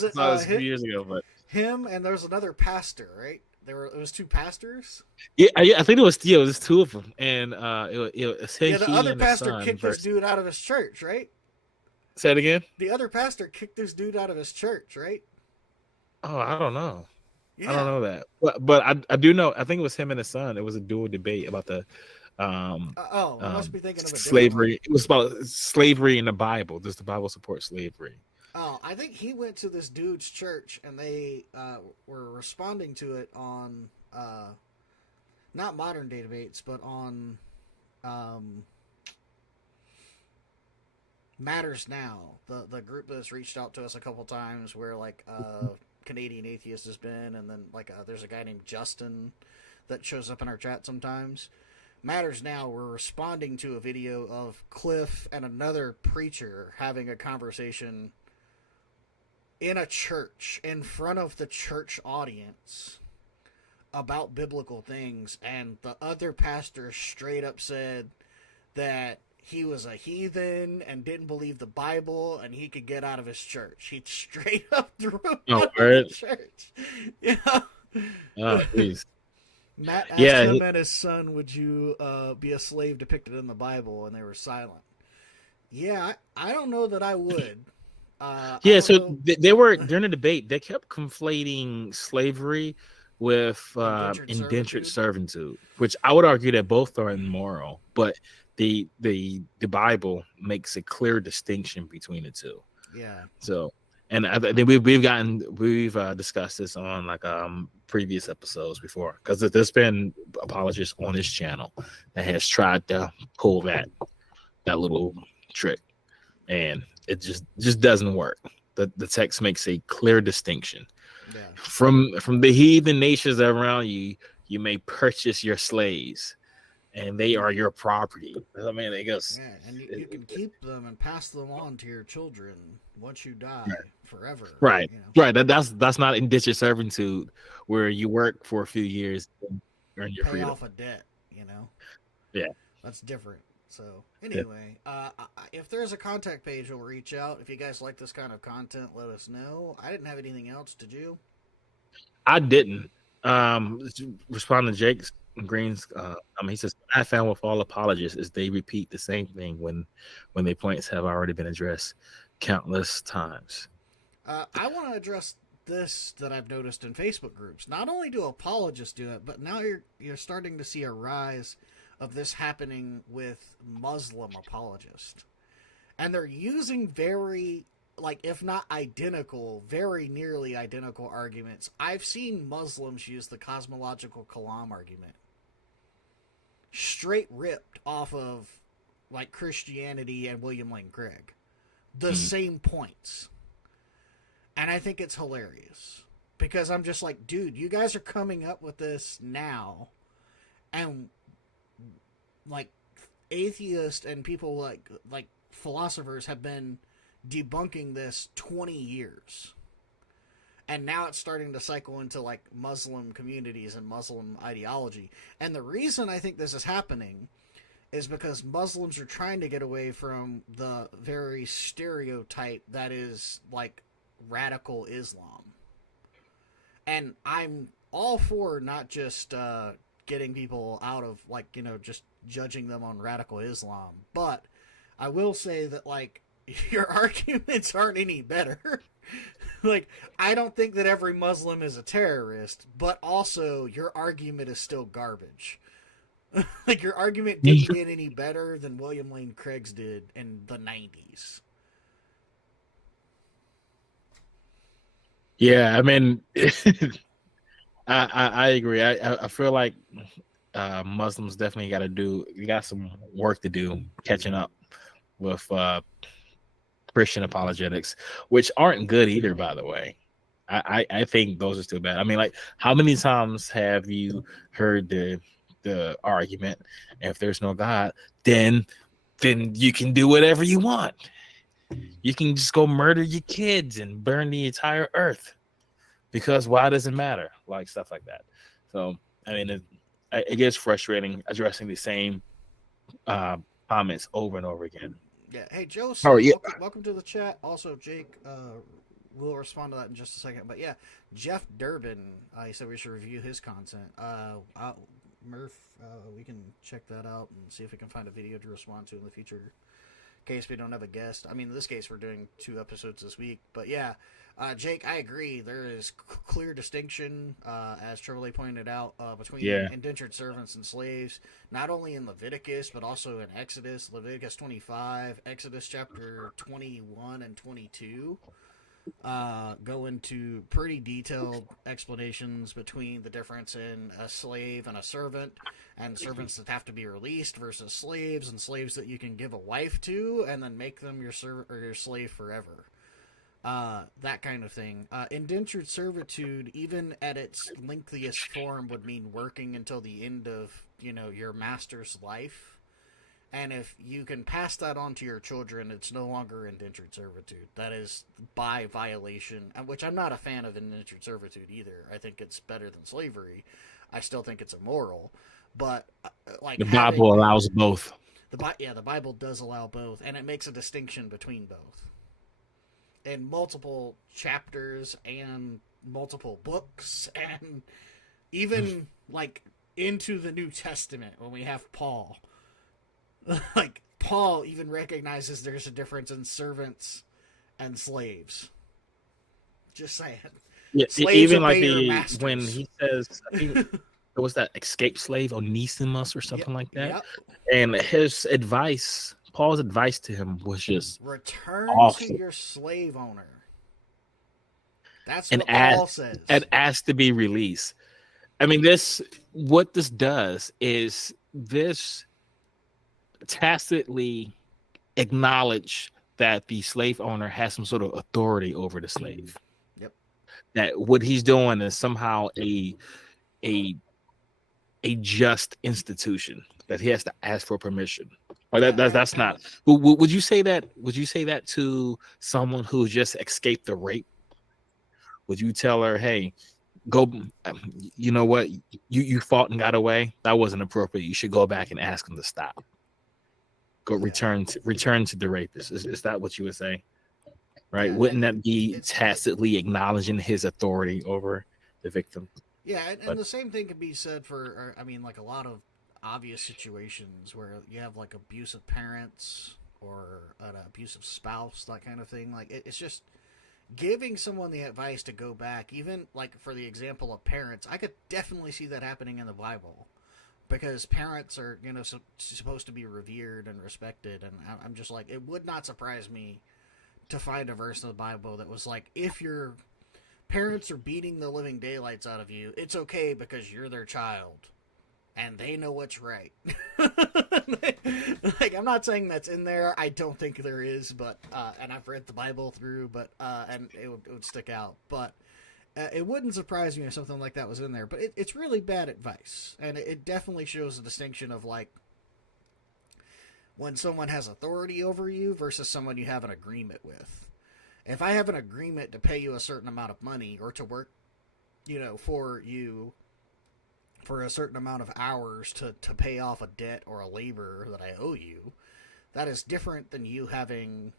it a few years ago? But him and there's another pastor, right? It was two pastors. Yeah, I think it was two of them, and it was him, the other pastor kicked this dude out of his church, right? Say it again. The other pastor kicked this dude out of his church, right? Oh, I don't know. Yeah. I don't know that, but I do know. I think it was him and his son. It was a dual debate about the I must be thinking of a slavery. It was about slavery in the Bible. Does the Bible support slavery? Oh, I think he went to this dude's church and they were responding to it on not modern day debates, but on Matters Now, the group that's reached out to us a couple times, where like Canadian Atheist has been, and then like there's a guy named Justin that shows up in our chat sometimes. Matters Now, we're responding to a video of Cliff and another preacher having a conversation in a church, in front of the church audience, about biblical things, and the other pastor straight up said that he was a heathen and didn't believe the Bible and he could get out of his church. He straight up threw him out of the church. Yeah. Oh, please. Matt asked him and his son, would you be a slave depicted in the Bible? And they were silent. Yeah, I don't know that I would. They were, during the debate, they kept conflating slavery with indentured servitude, which I would argue that both are immoral, but the Bible makes a clear distinction between the two. Yeah. So, and I think we've discussed this on like previous episodes before, because there's been apologists on this channel that has tried to pull that little trick, and it just doesn't work. The text makes a clear distinction. Yeah. From the heathen nations around you, you may purchase your slaves, and they are your property. I mean, it goes. Yeah, and you can keep them and pass them on to your children once you die forever. Right, you know? right. That's not indentured servitude, where you work for a few years and earn your freedom. Pay off a debt, you know. Yeah, that's different. So anyway, if there's a contact page, we'll reach out. If you guys like this kind of content, let us know. I didn't have anything else. Did you? I didn't. Respond to Jake Green's. He says, I found with all apologists is they repeat the same thing when their points have already been addressed countless times. I want to address this that I've noticed in Facebook groups. Not only do apologists do it, but now you're starting to see a rise of this happening with Muslim apologists. And they're using very, like, if not identical, very nearly identical arguments. I've seen Muslims use the cosmological Kalam argument. Straight ripped off of, like, Christianity and William Lane Craig. The same points. And I think it's hilarious. Because I'm just like, dude, you guys are coming up with this now. And, like, atheists and people like philosophers have been debunking this 20 years. And now it's starting to cycle into, like, Muslim communities and Muslim ideology. And the reason I think this is happening is because Muslims are trying to get away from the very stereotype that is, like, radical Islam. And I'm all for not just getting people out of, like, you know, just judging them on radical Islam. But I will say that, like, your arguments aren't any better. Like, I don't think that every Muslim is a terrorist, but also your argument is still garbage. Like, your argument didn't get any better than William Lane Craig's did in the 90s. Yeah, I mean, I agree. I feel like Muslims definitely got some work to do catching up with Christian apologetics, which aren't good either, by the way. I think those are still bad. I mean, like, how many times have you heard the argument, if there's no God, then you can do whatever you want. You can just go murder your kids and burn the entire earth, because why does it matter? Like, stuff like that. So, I mean, it gets frustrating addressing the same comments over and over again. Yeah. Hey, Joe, welcome to the chat. Also, Jake, we'll respond to that in just a second. But yeah, Jeff Durbin, he said we should review his content. Murph, we can check that out and see if we can find a video to respond to in the future. In case we don't have a guest. I mean, in this case, we're doing 2 episodes this week. But yeah, Jake, I agree. There is clear distinction, as Trevor pointed out, between indentured servants and slaves, not only in Leviticus, but also in Exodus, Leviticus 25, Exodus chapter 21 and 22. Go into pretty detailed explanations between the difference in a slave and a servant, and servants that have to be released versus slaves, and slaves that you can give a wife to and then make them your slave forever. That kind of thing. Indentured servitude, even at its lengthiest form, would mean working until the end of, you know, your master's life. And if you can pass that on to your children, it's no longer indentured servitude. That is by violation, which I'm not a fan of indentured servitude either. I think it's better than slavery. I still think it's immoral. But, like, the Bible allows both. The Bible does allow both, and it makes a distinction between both. In multiple chapters and multiple books, and even, like, into the New Testament when we have Paul. Like, Paul even recognizes there's a difference in servants and slaves. Just saying. Yeah, slaves even like when he says, I think it was that escaped slave Onesimus or something like that. Yep. And his advice, Paul's advice to him was just return awful. To your slave owner. That's what Paul says. And ask to be released. I mean, what this does is this tacitly acknowledge that the slave owner has some sort of authority over the slave. Yep. That what he's doing is somehow a just institution, that he has to ask for permission. Or that's not. Would you say that? Would you say that to someone who just escaped the rape? Would you tell her, "Hey, go, you know what? You fought and got away. That wasn't appropriate. You should go back and ask him to stop. Go return to the rapist." Is that what you would say? Right? Wouldn't that be tacitly acknowledging his authority over the victim? Yeah, and the same thing can be said for, I mean, like, a lot of obvious situations where you have, like, abusive parents or an abusive spouse, that kind of thing. Like, it's just giving someone the advice to go back, even, like, for the example of parents, I could definitely see that happening in the Bible. because parents are, supposed to be revered and respected, and I'm just like, it would not surprise me to find a verse in the Bible that was like, if your parents are beating the living daylights out of you, it's okay because you're their child and they know what's right. Like, I'm not saying that's in there. I don't think there is, but and I've read the Bible through, but and it would stick out. But it wouldn't surprise me if something like that was in there. But it's really bad advice, and it definitely shows the distinction of like when someone has authority over you versus someone you have an agreement with. If I have an agreement to pay you a certain amount of money or to work, for you for a certain amount of hours to pay off a debt or a labor that I owe you, that is different than you having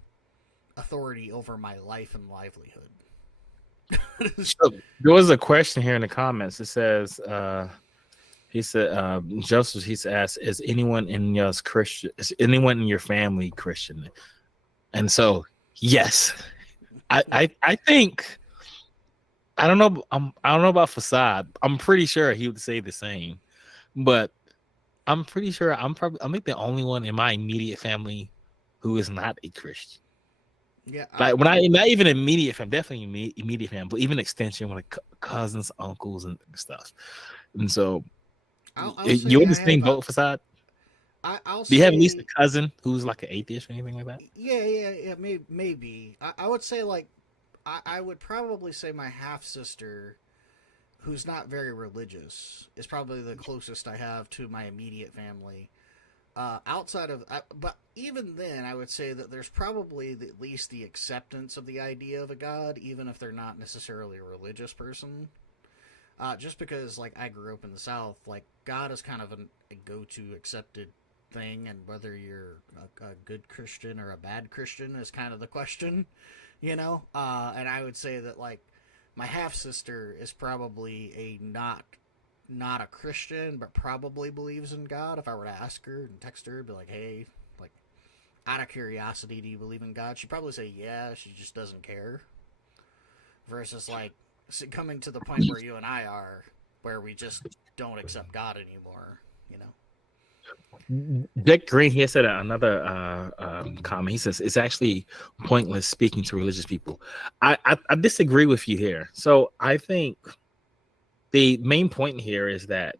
authority over my life and livelihood. So there was a question here in the comments. It says, he said, Joseph, he's asked, is anyone in your family Christian? And so, yes, I think, I don't know. I don't know about Facade. I'm pretty sure he would say the same, but I'm pretty sure I'm like the only one in my immediate family who is not a Christian. Yeah, Like when I not even immediate family, definitely immediate family, but even extension, like cousins, uncles, and stuff. And so, you in the same boat, Facade? Do you have at least a cousin who's like an atheist or anything like that? Yeah, maybe. I would say like. I would probably say my half-sister, who's not very religious, is probably the closest I have to my immediate family. Outside of... but even then, I would say that there's probably at least the acceptance of the idea of a God, even if they're not necessarily a religious person. Just because, like, I grew up in the South, like, God is kind of a go-to accepted thing, and whether you're a good Christian or a bad Christian is kind of the question. And I would say that like my half sister is probably a not a Christian, but probably believes in God. If I were to ask her and text her, be like, hey, like out of curiosity, do you believe in God? She'd probably say yeah. She just doesn't care. Versus like coming to the point where you and I are, where we just don't accept God anymore. Jak Greenhead said another comment. He says it's actually pointless speaking to religious people. I disagree with you here. So I think the main point here is that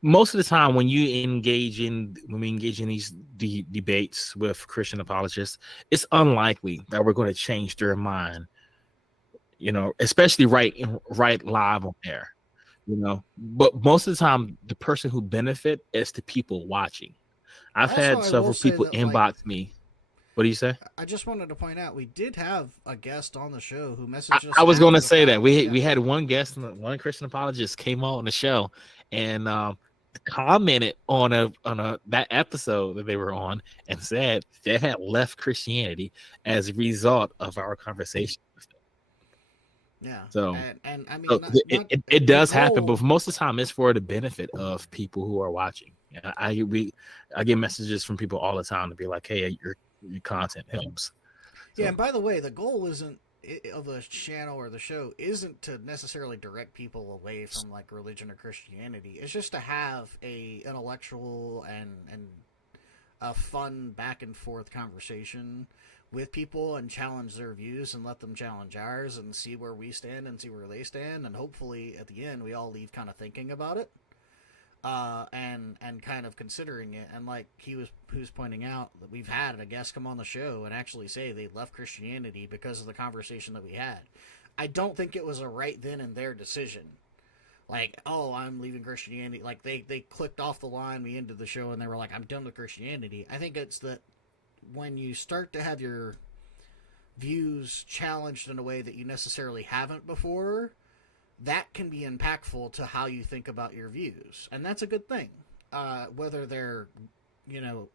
most of the time when we engage in these debates with Christian apologists, it's unlikely that we're going to change their mind. Especially right live on air. But most of the time, the person who benefit is the people watching. I've had several people inbox me. What do you say? I just wanted to point out we did have a guest on the show who messaged us. I was going to say that we had one guest, one Christian apologist came on the show and commented on that episode that they were on and said they had left Christianity as a result of our conversation. Yeah. So, and I mean, so it does happen, but most of the time it's for the benefit of people who are watching. I get messages from people all the time to be like, "Hey, your content helps." Yeah, and by the way, the goal isn't of the channel or the show isn't to necessarily direct people away from like religion or Christianity. It's just to have a intellectual and a fun back and forth conversation with people and challenge their views and let them challenge ours and see where we stand and see where they stand, and hopefully at the end we all leave kind of thinking about it and kind of considering it. And like who's pointing out that we've had a guest come on the show and actually say they left Christianity because of the conversation that we had. I don't think it was a right then and there decision. Like, oh, I'm leaving Christianity. Like they clicked off the line, we ended the show, and they were like, I'm done with Christianity. I think it's that when you start to have your views challenged in a way that you necessarily haven't before, that can be impactful to how you think about your views. And that's a good thing. Whether they're,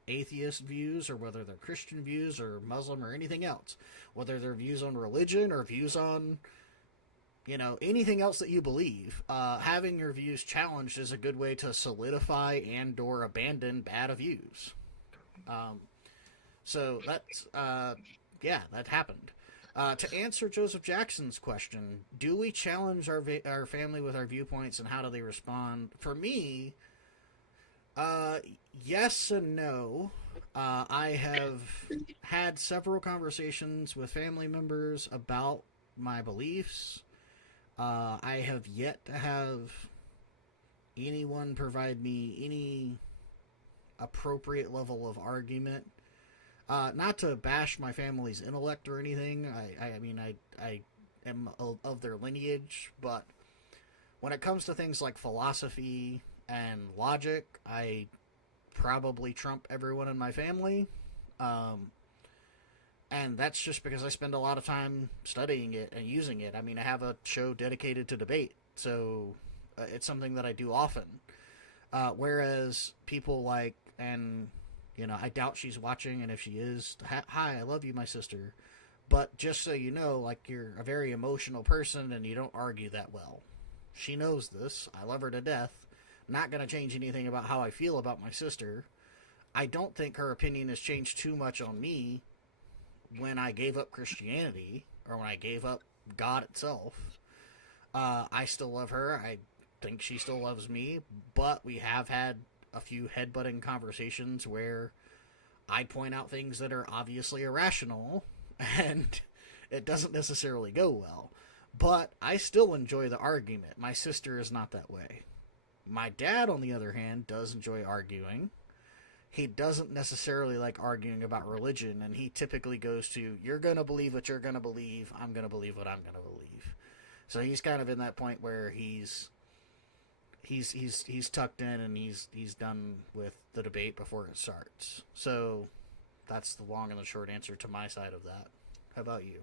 atheist views or whether they're Christian views or Muslim or anything else. Whether they're views on religion or views on, anything else that you believe. Having your views challenged is a good way to solidify and or abandon bad views. So that's, that happened. To answer Joseph Jackson's question, do we challenge our family with our viewpoints and how do they respond? For me, Uh, yes and no. I have had several conversations with family members about my beliefs. I have yet to have anyone provide me any appropriate level of argument. Not to bash my family's intellect or anything. I mean, I am of their lineage, but when it comes to things like philosophy and logic, I probably trump everyone in my family. And that's just because I spend a lot of time studying it and using it. I mean, I have a show dedicated to debate, so it's something that I do often. Whereas people like, and I doubt she's watching, and if she is, hi, I love you, my sister. But just so you know, like, you're a very emotional person and you don't argue that well. She knows this. I love her to death. Not going to change anything about how I feel about my sister. I don't think her opinion has changed too much on me when I gave up Christianity or when I gave up God itself. I still love her. I think she still loves me, but we have had a few headbutting conversations where I point out things that are obviously irrational, and it doesn't necessarily go well. But I still enjoy the argument. My sister is not that way. My dad, on the other hand, does enjoy arguing. He doesn't necessarily like arguing about religion, and he typically goes to, you're going to believe what you're going to believe, I'm going to believe what I'm going to believe. So he's kind of in that point where he's tucked in and he's done with the debate before it starts. So that's the long and the short answer to my side of that. How about you?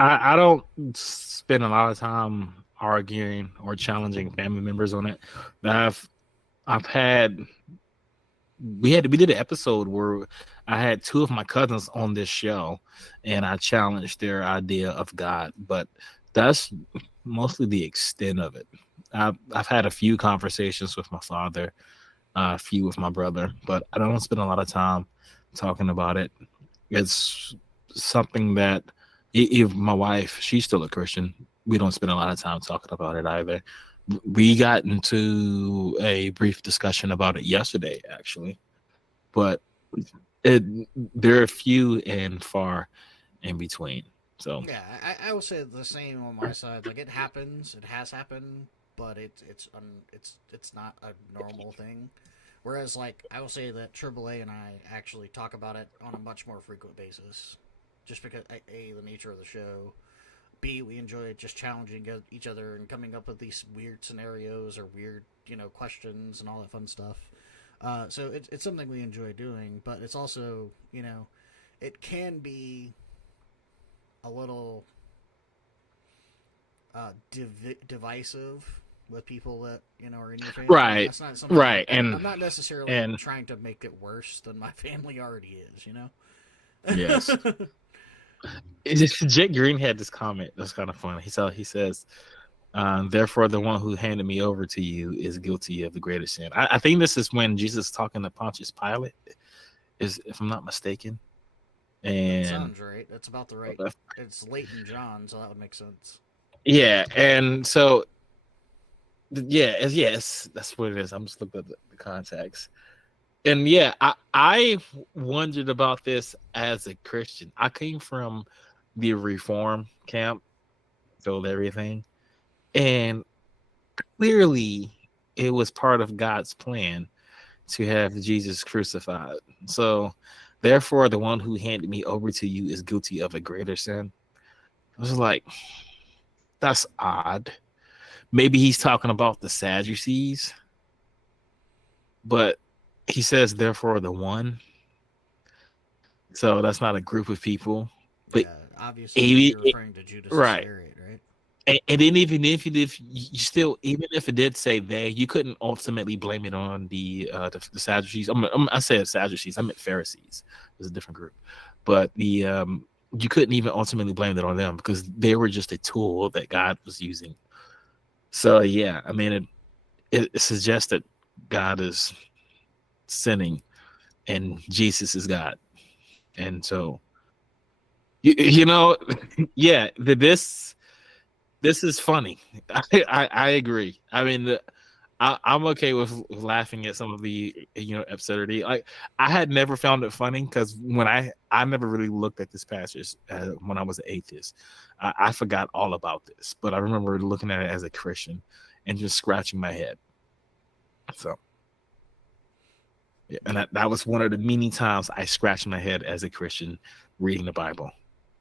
I don't spend a lot of time arguing or challenging family members on it. I've had we did an episode where I had two of my cousins on this show and I challenged their idea of God, but that's mostly the extent of it. I've had a few conversations with my father, a few with my brother, but I don't spend a lot of time talking about it. It's something that if my wife, she's still a Christian, we don't spend a lot of time talking about it either. We got into a brief discussion about it yesterday, actually, but there are few and far in between. So yeah, I will say the same on my side. Like, it happens, it has happened, but it's not a normal thing. Whereas, like, I will say that AAA and I actually talk about it on a much more frequent basis, just because A, the nature of the show, B, we enjoy just challenging each other and coming up with these weird scenarios or weird, questions and all that fun stuff. So it's something we enjoy doing, but it's also, it can be a little divisive with people that are in your family. right, That's not something. right, I'm not necessarily and trying to make it worse than my family already is. yes. Jak Greenhead had this comment that's kind of funny. He says, therefore the one who handed me over to you is guilty of the greatest sin. I think this is when Jesus is talking to Pontius Pilate, if I'm not mistaken. And that sounds right. That's about the right. It's late in John, so that would make sense. Yeah, and so yes, that's what it is. I'm just looking at the context. And yeah, I wondered about this as a Christian. I came from the Reform camp, told everything, and clearly it was part of God's plan to have Jesus crucified. So therefore the one who handed me over to you is guilty of a greater sin. I was like, that's odd. Maybe he's talking about the Sadducees, but he says therefore the one. So that's not a group of people. But yeah, obviously you're referring to Judas Iscariot, right? And then even if you still, even if it did say they, you couldn't ultimately blame it on the Sadducees. I said Sadducees. I meant Pharisees. It was a different group, but you couldn't even ultimately blame it on them because they were just a tool that God was using. So yeah, I mean, it suggests that God is sinning and Jesus is God, and so yeah, this is funny. I agree. I mean, I'm okay with laughing at some of the absurdity. Like I had never found it funny because when I never really looked at this passage when I was an atheist. I forgot all about this, but I remember looking at it as a Christian and just scratching my head. So yeah, and that was one of the many times I scratched my head as a Christian reading the Bible.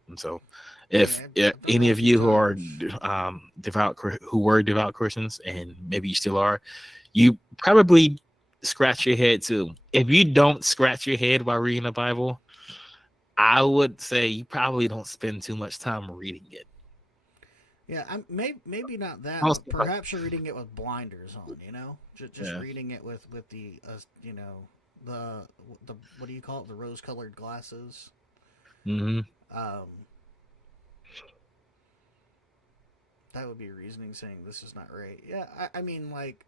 And so if any of you who are who were devout Christians, and maybe you still are, you probably scratch your head too. If you don't scratch your head while reading the Bible, I would say you probably don't spend too much time reading it. Yeah, maybe not that, but perhaps you're reading it with blinders on. Just reading it with the the what do you call it? The rose-colored glasses. Mm-hmm. That would be a reasoning saying this is not right. Yeah, I mean, like,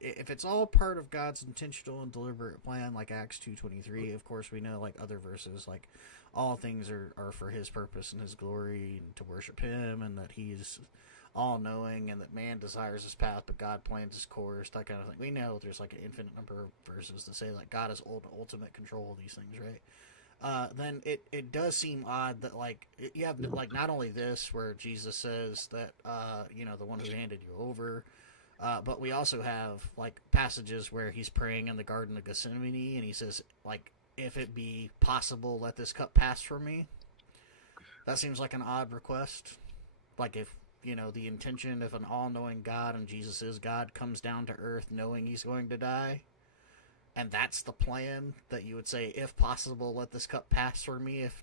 if it's all part of God's intentional and deliberate plan, like Acts 2:23, of course we know, like, other verses, like, all things are for his purpose and his glory and to worship him, and that he's all-knowing, and that man desires his path, but God plans his course, that kind of thing. We know there's, like, an infinite number of verses that say, like, God has ultimate control of these things, right? Then it does seem odd that, like, you have, like, not only this where Jesus says that the one who handed you over, but we also have, like, passages where he's praying in the Garden of Gethsemane and he says, like, if it be possible, let this cup pass from me. That seems like an odd request. Like, if the intention of an all-knowing God, and Jesus is God, comes down to earth knowing he's going to die, and that's the plan, that you would say, if possible, let this cup pass for me, if,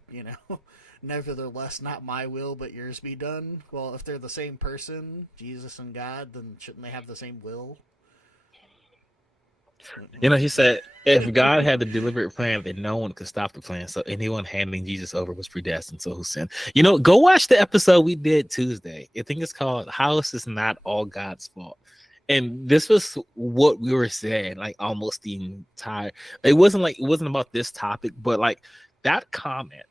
nevertheless, not my will, but yours be done. Well, if they're the same person, Jesus and God, then shouldn't they have the same will? He said, if God had the deliberate plan, then no one could stop the plan. So anyone handing Jesus over was predestined. So who sinned? Go watch the episode we did Tuesday. I think it's called "How Is This Not All God's Fault?" And this was what we were saying, like, almost the entire. It wasn't about this topic, but, like, that comment,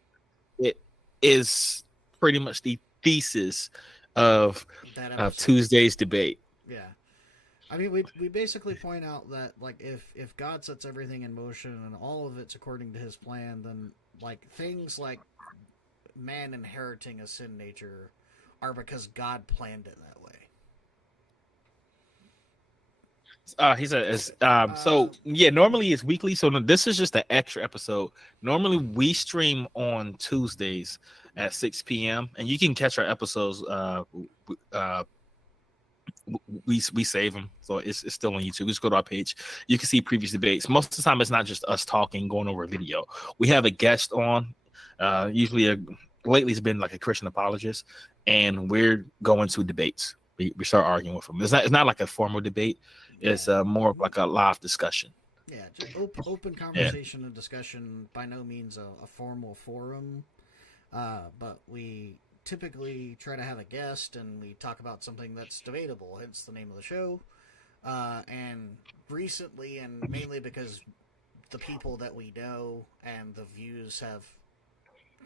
it is pretty much the thesis of Tuesday's debate. Yeah. I mean, we basically point out that, like, if God sets everything in motion and all of it's according to his plan, then, like, things like man inheriting a sin nature are because God planned it that way. He says, so yeah, normally it's weekly. So this is just an extra episode. Normally we stream on Tuesdays at 6 p.m. and you can catch our episodes. We save them, so it's still on YouTube. Just go to our page. You can see previous debates. Most of the time, it's not just us talking, going over a video. We have a guest on. Usually, lately it's been like a Christian apologist, and we're going to debates. We start arguing with them. It's not like a formal debate. It's more of like a live discussion. Yeah, just open conversation and discussion. By no means a formal forum, but we typically try to have a guest and we talk about something that's debatable, hence the name of the show. And recently, and mainly because the people that we know and the views have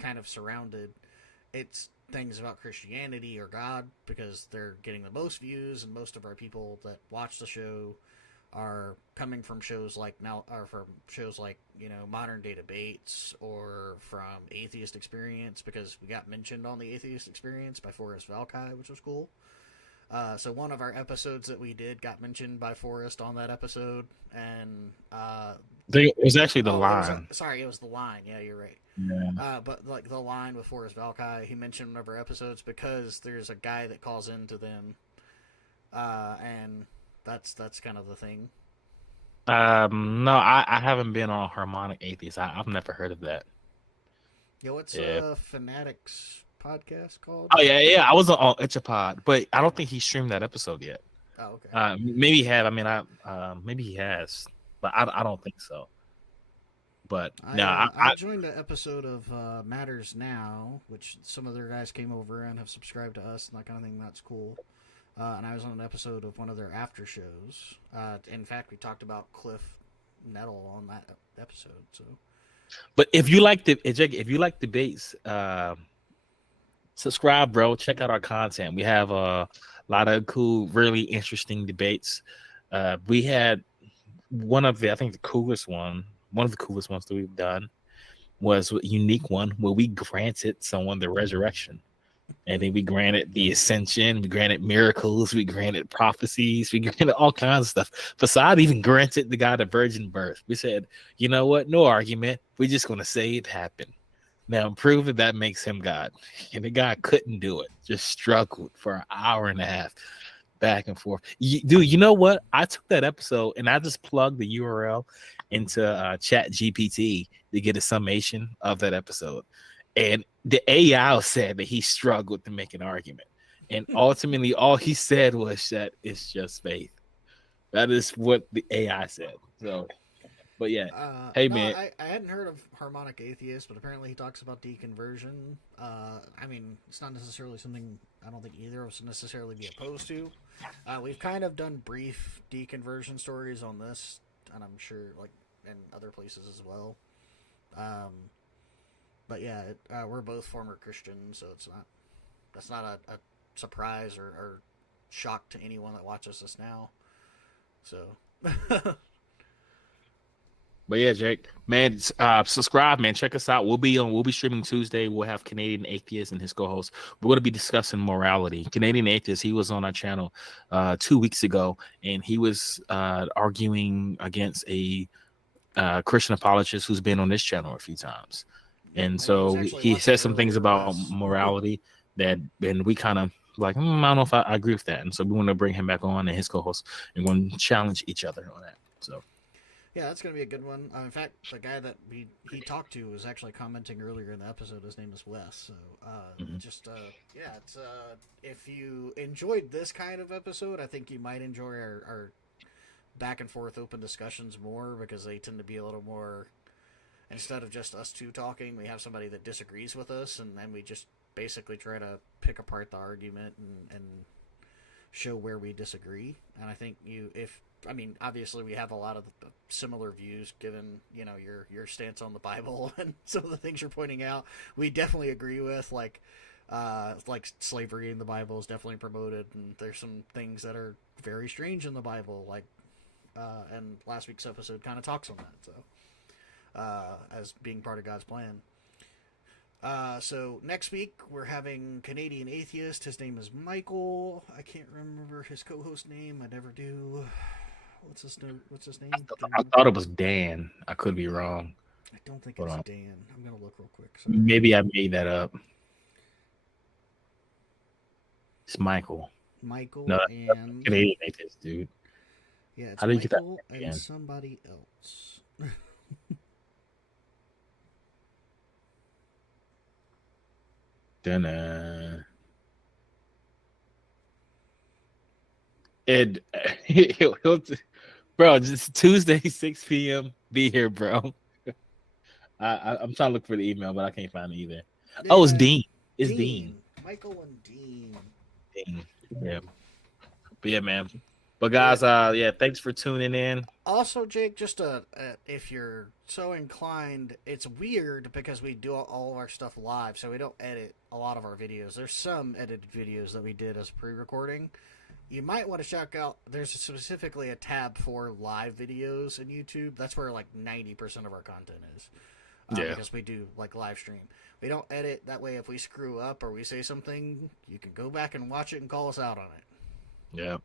kind of surrounded, it's things about Christianity or God, because they're getting the most views, and most of our people that watch the show are coming from shows like Modern Day Debates, or from Atheist Experience, because we got mentioned on the Atheist Experience by Forrest Valkai, which was cool. So one of our episodes that we did got mentioned by Forrest on that episode, and it was actually the line. It was the line. Yeah, you're right. Yeah. But like the line with Forrest Valkai, he mentioned one of our episodes because there's a guy that calls into them, and that's kind of the thing. No, I haven't been on Harmonic Atheist. I've never heard of that. Yeah, what's Fanatics podcast called? Oh yeah. I was on Itchapod, but I don't think he streamed that episode yet. Oh, okay. Maybe he have. I mean, maybe he has, but I don't think so. But I joined an episode of Matters Now, which some of their guys came over and have subscribed to us and that kind of thing. That's cool. And I was on an episode of one of their after shows. In fact, we talked about Cliff Nettle on that episode. So, but if you like debates, subscribe, bro. Check out our content. We have a lot of cool, really interesting debates. We had one of the coolest ones that we've done was a unique one where we granted someone the resurrection. And then we granted the ascension, we granted miracles, we granted prophecies, we granted all kinds of stuff. Facade even granted the guy the virgin birth. We said, you know what? No argument. We're just going to say it happened. Now prove that makes him God. And the guy couldn't do it. Just struggled for an hour and a half back and forth. Dude, you know what? I took that episode and I just plugged the URL into Chat GPT to get a summation of that episode. And the AI said that he struggled to make an argument. And ultimately, all he said was that it's just faith. That is what the AI said. So, but yeah. Hey, no, man. I hadn't heard of harmonic atheist, but apparently he talks about deconversion. I mean, it's not necessarily something I don't think either of us would necessarily be opposed to. We've kind of done brief deconversion stories on this, and I'm sure like in other places as well. But yeah, we're both former Christians, so that's not a surprise or shock to anyone that watches us now. So. But yeah, Jake, man, subscribe, man. Check us out. We'll be streaming Tuesday. We'll have Canadian Atheist and his co-host. We're going to be discussing morality. Canadian Atheist, he was on our channel 2 weeks ago, and he was arguing against a Christian apologist who's been on this channel a few times. And so he said some things about morality and we kind of like, I don't know if I agree with that. And so we want to bring him back on and his co-host and going to challenge each other on that. So. Yeah, that's going to be a good one. In fact, the guy that he talked to was actually commenting earlier in the episode. His name is Wes. So, it's if you enjoyed this kind of episode, I think you might enjoy our back and forth open discussions more, because they tend to be a little more, instead of just us two talking, we have somebody that disagrees with us, and then we just basically try to pick apart the argument and show where we disagree. And I think obviously we have a lot of similar views, given, your stance on the Bible and some of the things you're pointing out. We definitely agree with, like slavery in the Bible is definitely promoted, and there's some things that are very strange in the Bible, like, and last week's episode kind of talks on that, so as being part of God's plan. So next week we're having Canadian Atheist. His name is Michael. I can't remember his co-host name. I never do. What's his name? I thought it was Dan. I could be wrong. I don't think it's Dan. I'm gonna look real quick. Sorry. Maybe I made that up. It's Michael. No, and Canadian Atheist, dude. Yeah, it's Michael and somebody else. Dinner. Bro, just Tuesday, 6 p.m. Be here, bro. I'm trying to look for the email, but I can't find it either. Yeah. Oh, it's Dean. It's Dean. Michael and Dean. Yeah. But yeah, man. But guys, thanks for tuning in. Also, Jake, just if you're so inclined, it's weird because we do all of our stuff live, so we don't edit a lot of our videos. There's some edited videos that we did as pre-recording. You might want to check out, there's specifically a tab for live videos in YouTube. That's where like 90% of our content is. Because we do like live stream. We don't edit. That way, if we screw up or we say something, you can go back and watch it and call us out on it. Yeah.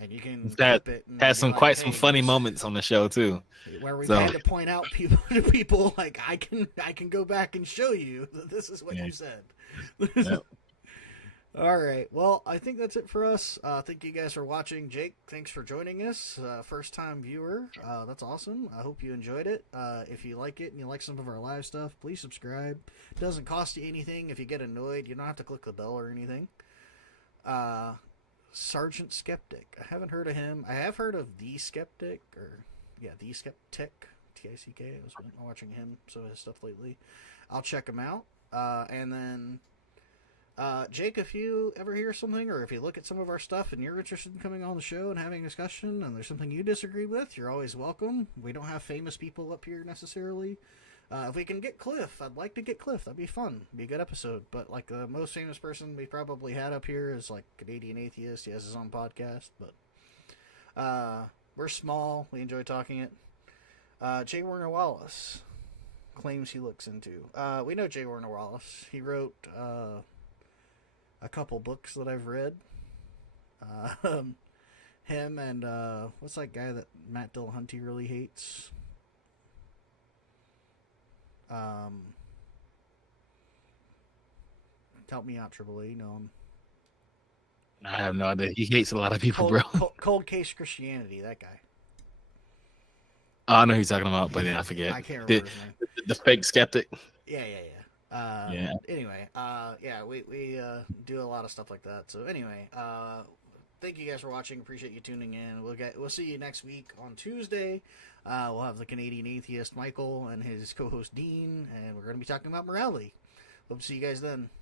And you can clip it. Has some some funny moments on the show too, where we've had to point out people like I can go back and show you that this is what you said. Yep. All right. Well, I think that's it for us. Thank you guys for watching. Jake, thanks for joining us. First time viewer. That's awesome. I hope you enjoyed it. If you like it and you like some of our live stuff, please subscribe. It doesn't cost you anything. If you get annoyed, you don't have to click the bell or anything. Sergeant Skeptic. I haven't heard of him. I have heard of The Skeptic, The Skeptic, T-I-C-K. I was watching him, some of his stuff lately. I'll check him out. And then, Jake, if you ever hear something, or if you look at some of our stuff and you're interested in coming on the show and having a discussion, and there's something you disagree with, you're always welcome. We don't have famous people up here necessarily. If we can get Cliff, I'd like to get Cliff. That'd be fun. Be a good episode. But like the most famous person we probably had up here is like Canadian Atheist. He has his own podcast. But We're small. We enjoy talking it. J. Warner Wallace claims he looks into. We know J. Warner Wallace. He wrote a couple books that I've read. Him and what's that guy that Matt Dillahunty really hates? Help me out, Triple A. No, I have no idea. He hates a lot of people, bro. Cold Case Christianity. That guy. Oh, I know who you're talking about, but yeah, I forget. I can't remember his name. The fake skeptic. Yeah. Yeah. Anyway, we do a lot of stuff like that. So anyway, thank you guys for watching. Appreciate you tuning in. We'll see you next week on Tuesday. We'll have the Canadian atheist Michael and his co-host Dean, and we're going to be talking about morality. Hope to see you guys then.